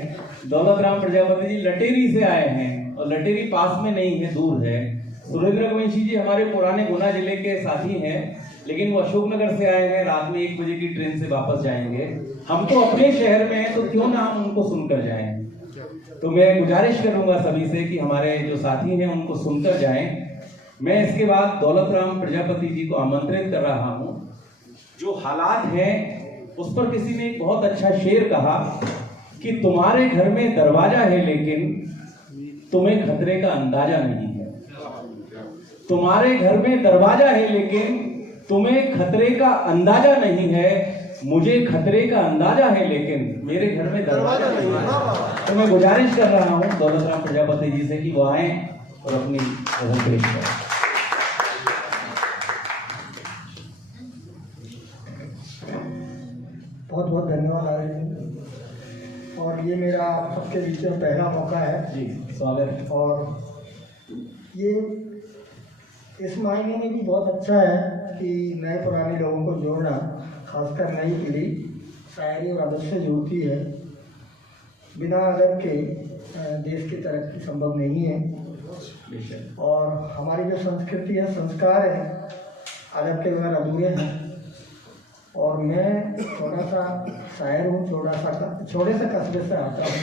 दौलत राम प्रजापति जी लटेरी से आए हैं, और लटेरी पास में नहीं है, दूर है। सुरेंद्र रघुवंशी जी हमारे पुराने गुना जिले के साथी हैं, लेकिन वो अशोकनगर से आए हैं, रात में 1 बजे की ट्रेन से वापस जाएंगे। हम तो अपने शहर में हैं, तो क्यों ना हम उनको सुनकर जाएं। तो मैं गुजारिश करूंगा सभी से कि हमारे जो साथी हैं उनको सुनकर जाएं। मैं इसके बाद दौलत राम प्रजापति जी को आमंत्रित कर रहा हूं। जो हालात हैं उस पर किसी ने एक बहुत अच्छा शेर कहा कि तुम्हारे घर में दरवाजा है लेकिन तुम्हें खतरे का अंदाजा नहीं है। तुम्हारे घर में दरवाजा है लेकिन तुम्हें खतरे का अंदाजा नहीं है। मुझे खतरे का अंदाजा है लेकिन मेरे घर में दरवाजा नहीं है। तो मैं गुजारिश कर रहा हूं दौलत राम प्रजापति जी से कि वो आए और अपनी गजल पेश करें। बहुत बहुत धन्यवाद आर्य जी, और ये मेरा आप सबके बीच में पहला मौका है जी, स्वागत है। और ये इस मायने में भी बहुत अच्छा है कि नए पुराने लोगों को जोड़ना, खासकर नई पीढ़ी शायरी और अदब से जुड़ती है। बिना अदब के देश की तरक्की संभव नहीं है, और हमारी जो संस्कृति है, संस्कार है, अदब के बगैर अधूरे हैं। और मैं थोड़ा सा शायर हूँ, छोटे से कस्बे से आता हूँ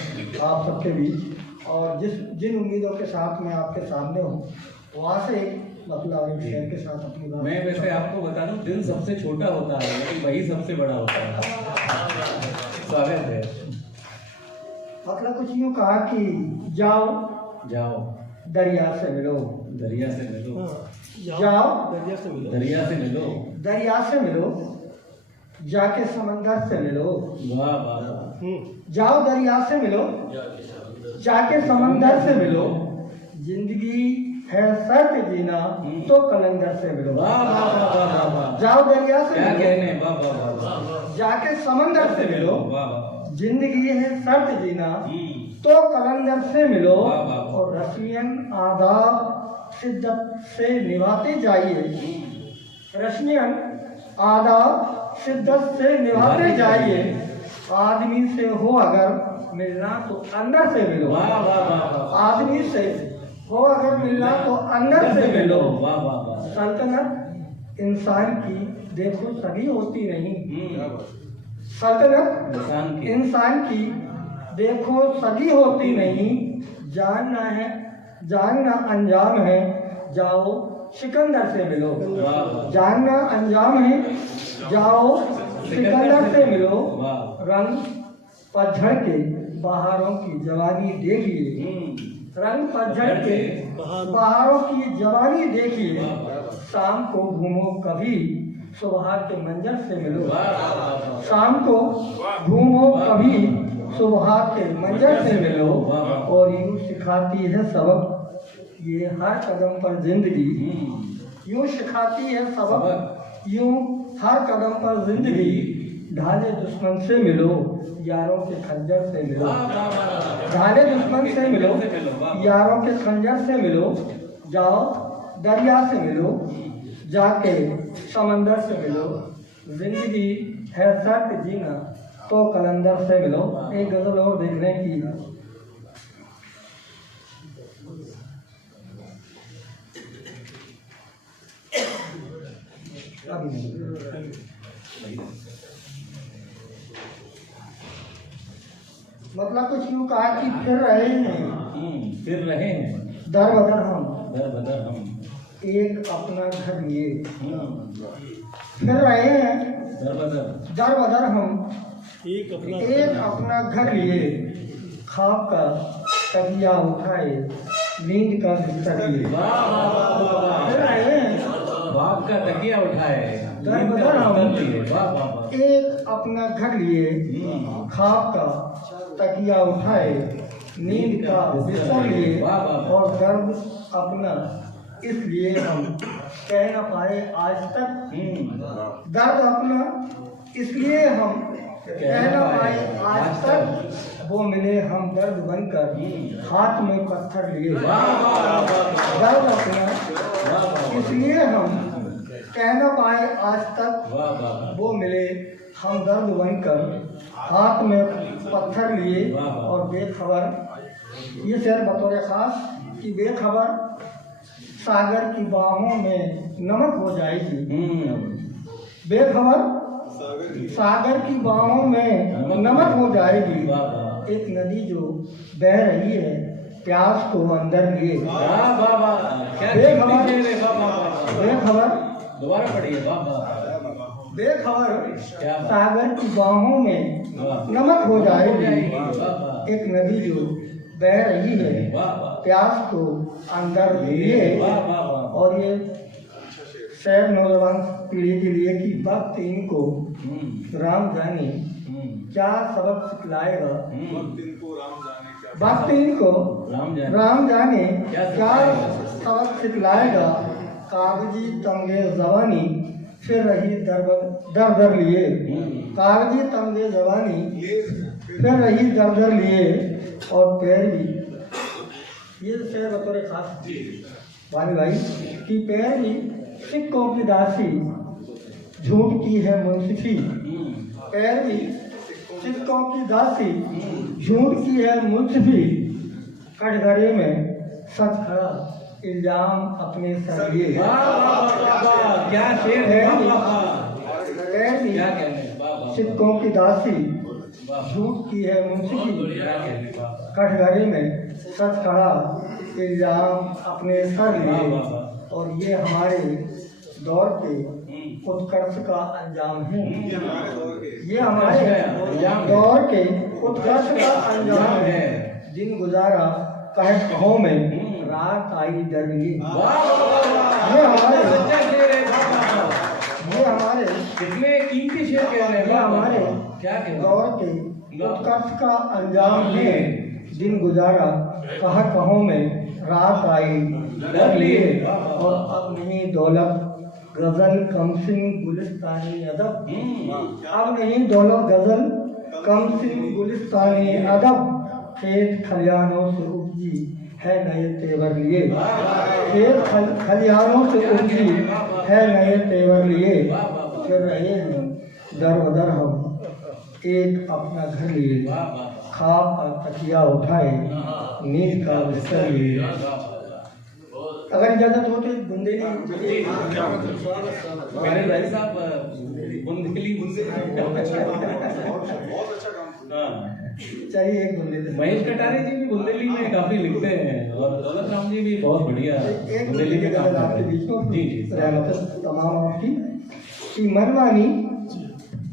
आप सबके बीच, और जिन उम्मीदों के साथ मैं आपके सामने हूँ वहाँ से एक मतलब एक शेर के साथ अपनी बात। मैं वैसे आपको बता दूं, दिल सबसे छोटा होता है लेकिन वही सबसे बड़ा होता है। स्वागत है। मतलब कुछ यूँ कहा कि जाओ जाओ दरिया से मिलो, दरिया से मिलो, जाओ दरिया से मिलो, दरिया से मिलो, दरिया से मिलो, जाके समंदर से मिलो। वाह वाह वाह। जाओ दरिया से मिलो, जाके समंदर से मिलो, जिंदगी है सर्द जीना तो कलंदर से मिलो। वाह वाह वाह वाह। जाओ दरिया से क्या मिलो, कहने, वाह वाह वाह। जाके समंदर से मिलो, वाह वाह। जिंदगी है सर्द जीना तो कलंदर से मिलो, वाह वाह। और रस्मियन आदाब शिद्दत से निभाते जाइए, रस्मियन आदाब शिद्दत से निभाते जाइए, आदमी से हो अगर मिलना तो अंदर से मिलो। वाह वाह वाह। आदमी से हो अगर मिलना तो अंदर से मिलो। वाह वाह वाह। सल्तनत इंसान की देखो सभी होती नहीं, सल्तनत इंसान की देखो सभी होती नहीं, जानना है जानना अंजाम है, जाओ सिकंदर से मिलो। जानना अंजाम है, जाओ सिकंदर से मिलो रंग पतझड़ के बहारों की जवानी देखिए, रंग पतझड़ के बहारों की जवानी देखिए, शाम को घूमो कभी सुबह के मंजर से मिलो, शाम को घूमो कभी सुबह के मंजर से मिलो, और यूं सिखाती है सबक ये हर कदम पर जिंदगी, यूं सिखाती है सबक यूं हर कदम पर जिंदगी, ढाले दुश्मन से मिलो यारों के खंजर से मिलो, ढाले दुश्मन से मिलो यारों के खंजर से मिलो, जाओ दरिया से मिलो जाके समंदर से मिलो, जिंदगी है सत्य जीना तो कलंदर से मिलो। एक गजल और देखने की मतलब कुछ यूँ कहा कि फिर रहे हैं, फिर रहे हैं दर बदर हम, दर बदर हम, एक अपना घर लिए फिर रहे हैं दर बदर हम, एक अपना घर लिए, खाब का तकिया उठाए नींद का बिस्तर लिए, फिर रहे हैं बाप का तकिया उठाए दर बदर हम, एक अपना घर लिए, खाब का तकिया उठाए नींद का बिस्तर लिए, और दर्द अपना इसलिए हम कह न पाए आज तक, दर्द अपना इसलिए हम कह न पाए आज तक, वो मिले हम दर्द बनकर हाथ में पत्थर लिए, दर्द अपना इसलिए हम कह न पाए आज तक, वो मिले हम दर्द बनकर हाथ में पत्थर लिए, और बेखबर ये शेर बतौर खास कि बेखबर सागर की बाहों में नमक हो जाएगी, बेखबर सागर की बाहों में नमक हो जाएगी, एक नदी जो बह रही है प्यास को अंदर लिए, बेखबर दोबारा पढ़िए बेखबर सागर की बाहों में नमक हो जाएगी, एक नदी जो बह रही है प्यास को अंदर लिए, और ये शेर नौजवान पीढ़ी के लिए कि वक्त इनको राम जाने क्या सबक सिखलाएगा, वक्त इनको राम जाने क्या सबक सिखलाएगा, कागजी तमगे जवानी फिर रही दर दर लिए, कागजी तमगे जवानी फिर रही दर दर लिए, और पैरवी ये शेर बतौर खास वाली भाई कि पैरवी सिक्कों की दासी झूठ की है मुंसिफी, पैरवी सिक्कों की दासी झूठ की है मुंसिफी, कटघरे में सच खड़ा इल्जाम अपने सर लिए, क्या शेर है, पैरवी सिक्कों की दासी झूठ की है मुंसिफी, कटघरे में सच खड़ा इल्जाम अपने सर लिए, और ये हमारे दौर के उत्कर्ष का अंजाम है, ये हमारे दौर के उत्कर्ष का अंजाम है, दिन गुजारा कहों में रात आई डर लिए, ये हमारे कितने कीमती शेर कह रहे हैं, हमारे दौर के उत्कर्ष का अंजाम है, दिन गुजारा कहों में रात आई डर लिए, और अब नहीं दौलत गजल कमसिन गुलिस्तानी अदब, अब नहीं दौलत गजल कमसिन गुलिस्तानी अदब, खेत खलियानों से उपजी है नए तेवर लिए, खेत खलियानों से उपजी है नए तेवर लिए, फिर रहे हैं दर बदर हम एक अपना घर लिए, खाब का तकिया उठाए नींद का बिस्तर लिए। अगर इजाजत हो तो बुंदेली भाई साहब बुंदेली चाहिए एक बुंदेली। महेश कटारे जी भी बुंदेली में काफी लिखते हैं, और दौलत राम जी भी बहुत बढ़िया बुंदेली में काम आपके बीच में जी जी तमाम आपकी कि मनमानी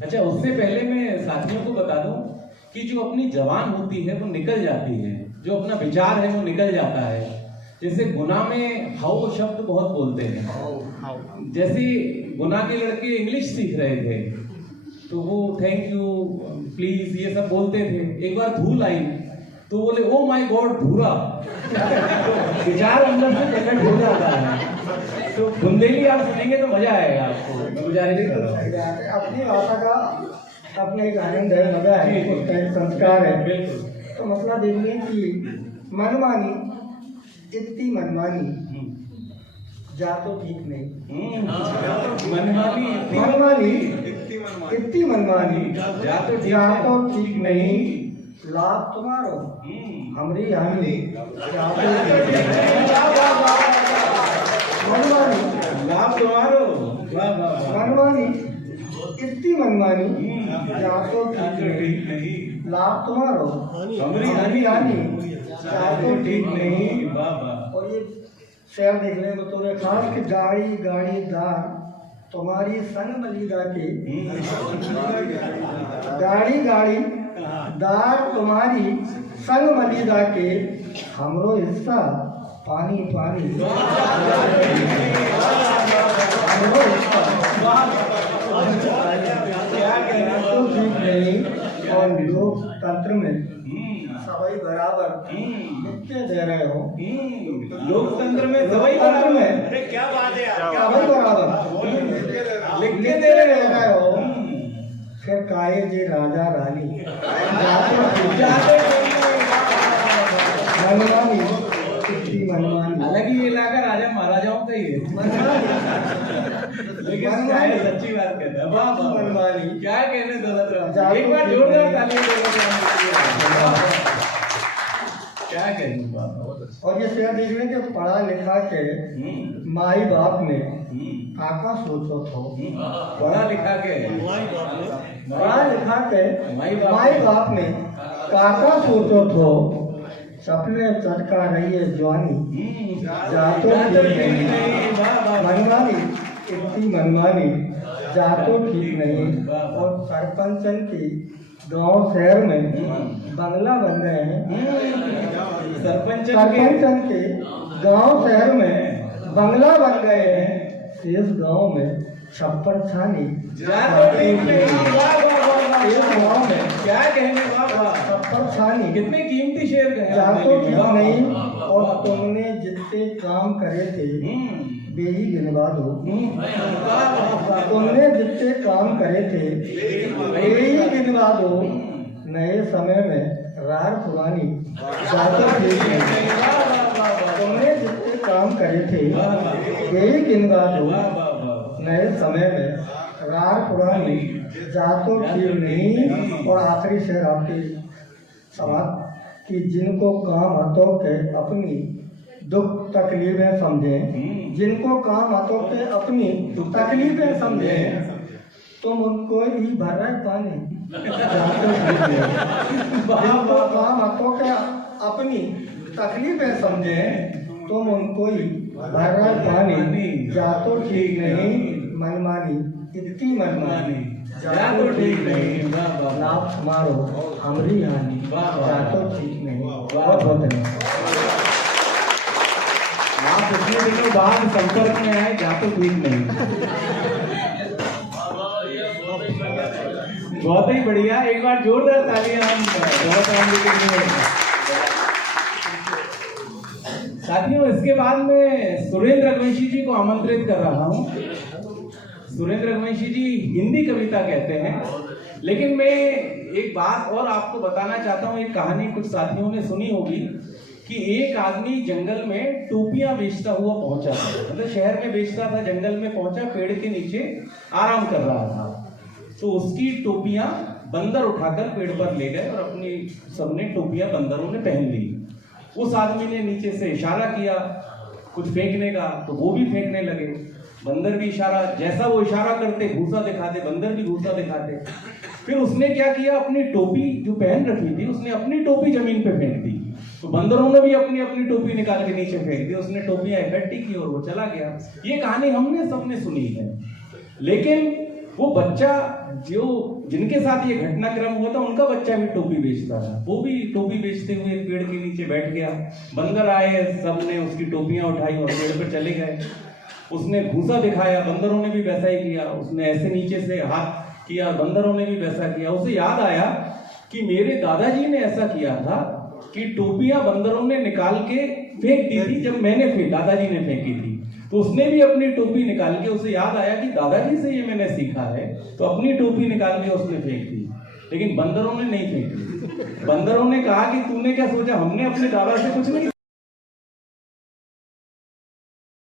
अच्छा, उससे पहले मैं साथियों को बता दूं कि जो अपनी जबान होती है वो निकल जाती है, जो अपना विचार है वो निकल जाता है। जैसे गुना में हाउ शब्द बहुत बोलते हैं। जैसे गुना के लड़के इंग्लिश सीख रहे थे तो वो थैंक यू, प्लीज ये सब बोलते थे। एक बार धूल आई तो बोले ओ माय गॉड धूरा। तो विचार अंदर से प्रकट हो जाता है। तो बुंदेली आप सुनेंगे तो मजा आएगा आपको। मैं गुजारिश कर रहा हूँ। अपनी भाषा का अपने एक आनंद है, मजा है, उसका एक संस्कार है। बिल्कुल। तो मसला देखिए कि मनमानी, इतनी मनमानी जा तो ठीक नहीं। मनमानी इतनी मनमानी जा तो ठीक नहीं। लाभ तुम्हारो हमरी हानि जा तो ठीक नहीं। मनमानी लाभ तुम्हारो मनमानी, इतनी मनमानी जा तो ठीक नहीं। लाभ तुम्हारो हमरी हानि जा तो ठीक नहीं। वाह। और ये शेर देख ले तो खास कि गाड़ी गाड़ी दार तुम्हारी संग मलिदा के, गाड़ी गाड़ी दार तुम्हारी संग मलिदा के, हमरो हिस्सा पानी पानी। हमरो हिस्सा तो ठीक नहीं। और लोकतंत्र में सभी बराबर कितने दे रहे हो? लोकतंत्र में सभी बराबर में, अरे क्या बात है यार, सभी बराबर लिख के दे रहे हो। फिर काहे जे राजा रानी मनमानी, कितनी मनमानी। हालांकि ये इलाका राजा महाराजाओं का ही है, लेकिन शायद सच्ची बात कहता है। वाह वाह, मनमानी क्या कहने दौलत राम, एक बार जोरदार तालियां क्या कहने। और ये शेर देख रहे कि पढ़ा लिखा के माई बाप ने काका सोचो थो। पढ़ा लिखा के पढ़ा लिखा के माई बाप ने काका सोचो थो, सपने चटका रही है जवानी जातो ठीक नहीं। मनमानी, इतनी मनमानी जातो ठीक नहीं। और सरपंचन की गांव शहर में बंगला बन रहे हैं। सरपंचन के गांव शहर में बंगला बन गए हैं। इस गांव में छप्पर छानी इस गांव में क्या कहने। छप्पर छानी कितने कीमती शेर कहे जातो ठीक नहीं। और तुमने जितने काम करे थे बेही गिनवा दो। तुमने जितने काम करे थे बेही गिनवा दो। नए समय में रार पुरानी जातो ठीक नहीं। तुमने जितने काम करे थे बेही गिनवा दो। नए समय में रार पुरानी जातो ठीक नहीं। और आखिरी शेर आपके समाज कि जिनको काम हाथों के अपनी दुख तकलीफें समझें, जिनको काम हाथों के अपनी तकलीफें समझें, तुम उनको ही भर पानी जिनको काम हाथों के अपनी तकलीफें समझें, तुम उनको ही भर पानी जातो ठीक नहीं। मनमानी, इतनी मनमानी जातो ठीक नहीं। लाभ तुम्हारो हमरी हानि जातो ठीक नहीं। बहुत बहुत धन्यवाद। आप इतने दिनों बाद संपर्क में आए, जातो ठीक नहीं। बहुत ही बढ़िया, एक बार जोरदार तालियां हम साथियों। इसके बाद मैं सुरेंद्र रघुवंशी जी को आमंत्रित कर रहा हूं। सुरेंद्र रघुवंशी जी हिंदी कविता कहते हैं, लेकिन मैं एक बात और आपको बताना चाहता हूँ। एक कहानी कुछ साथियों ने सुनी होगी कि एक आदमी जंगल में टोपियां बेचता हुआ पहुंचा था। मतलब शहर में बेचता था, जंगल में पहुंचा, पेड़ के नीचे आराम कर रहा था। तो उसकी टोपियां बंदर उठाकर पेड़ पर ले गए और अपनी सबने टोपियां बंदरों ने पहन ली। उस आदमी ने नीचे से इशारा किया कुछ फेंकने का, तो वो भी फेंकने लगे। बंदर भी इशारा, जैसा वो इशारा करते घूसा दिखाते, बंदर भी घूसा दिखाते। फिर उसने क्या किया, अपनी टोपी जो पहन रखी थी उसने अपनी टोपी जमीन पे फेंक दी। तो बंदरों ने भी अपनी अपनी टोपी निकाल के नीचे फेंक दी। उसने टोपियां इकट्ठी की और वो चला गया। ये कहानी हमने सबने सुनी है, लेकिन वो बच्चा जो जिनके साथ ये घटनाक्रम हुआ था उनका बच्चा भी टोपी बेचता था, वो भी टोपी बेचते हुए एक पेड़ के नीचे बैठ गया। बंदर आए, सबने उसकी टोपियां उठाई और पेड़ पर चले गए। उसने भूसा दिखाया, बंदरों ने भी वैसा ही किया। उसने ऐसे नीचे से हाथ किया, बंदरों ने भी वैसा किया। उसे याद आया कि मेरे दादाजी ने ऐसा किया था कि टोपियां बंदरों ने निकाल के फेंक दी थी जब दादाजी ने फेंकी थी। तो उसने भी अपनी टोपी निकाल के, उसे याद आया कि दादाजी से ये मैंने सीखा है, तो अपनी टोपी निकाल के उसने फेंक दी। लेकिन बंदरों ने नहीं फेंकी। बंदरों ने कहा कि तूने क्या सोचा, हमने अपने दादा से कुछ नहीं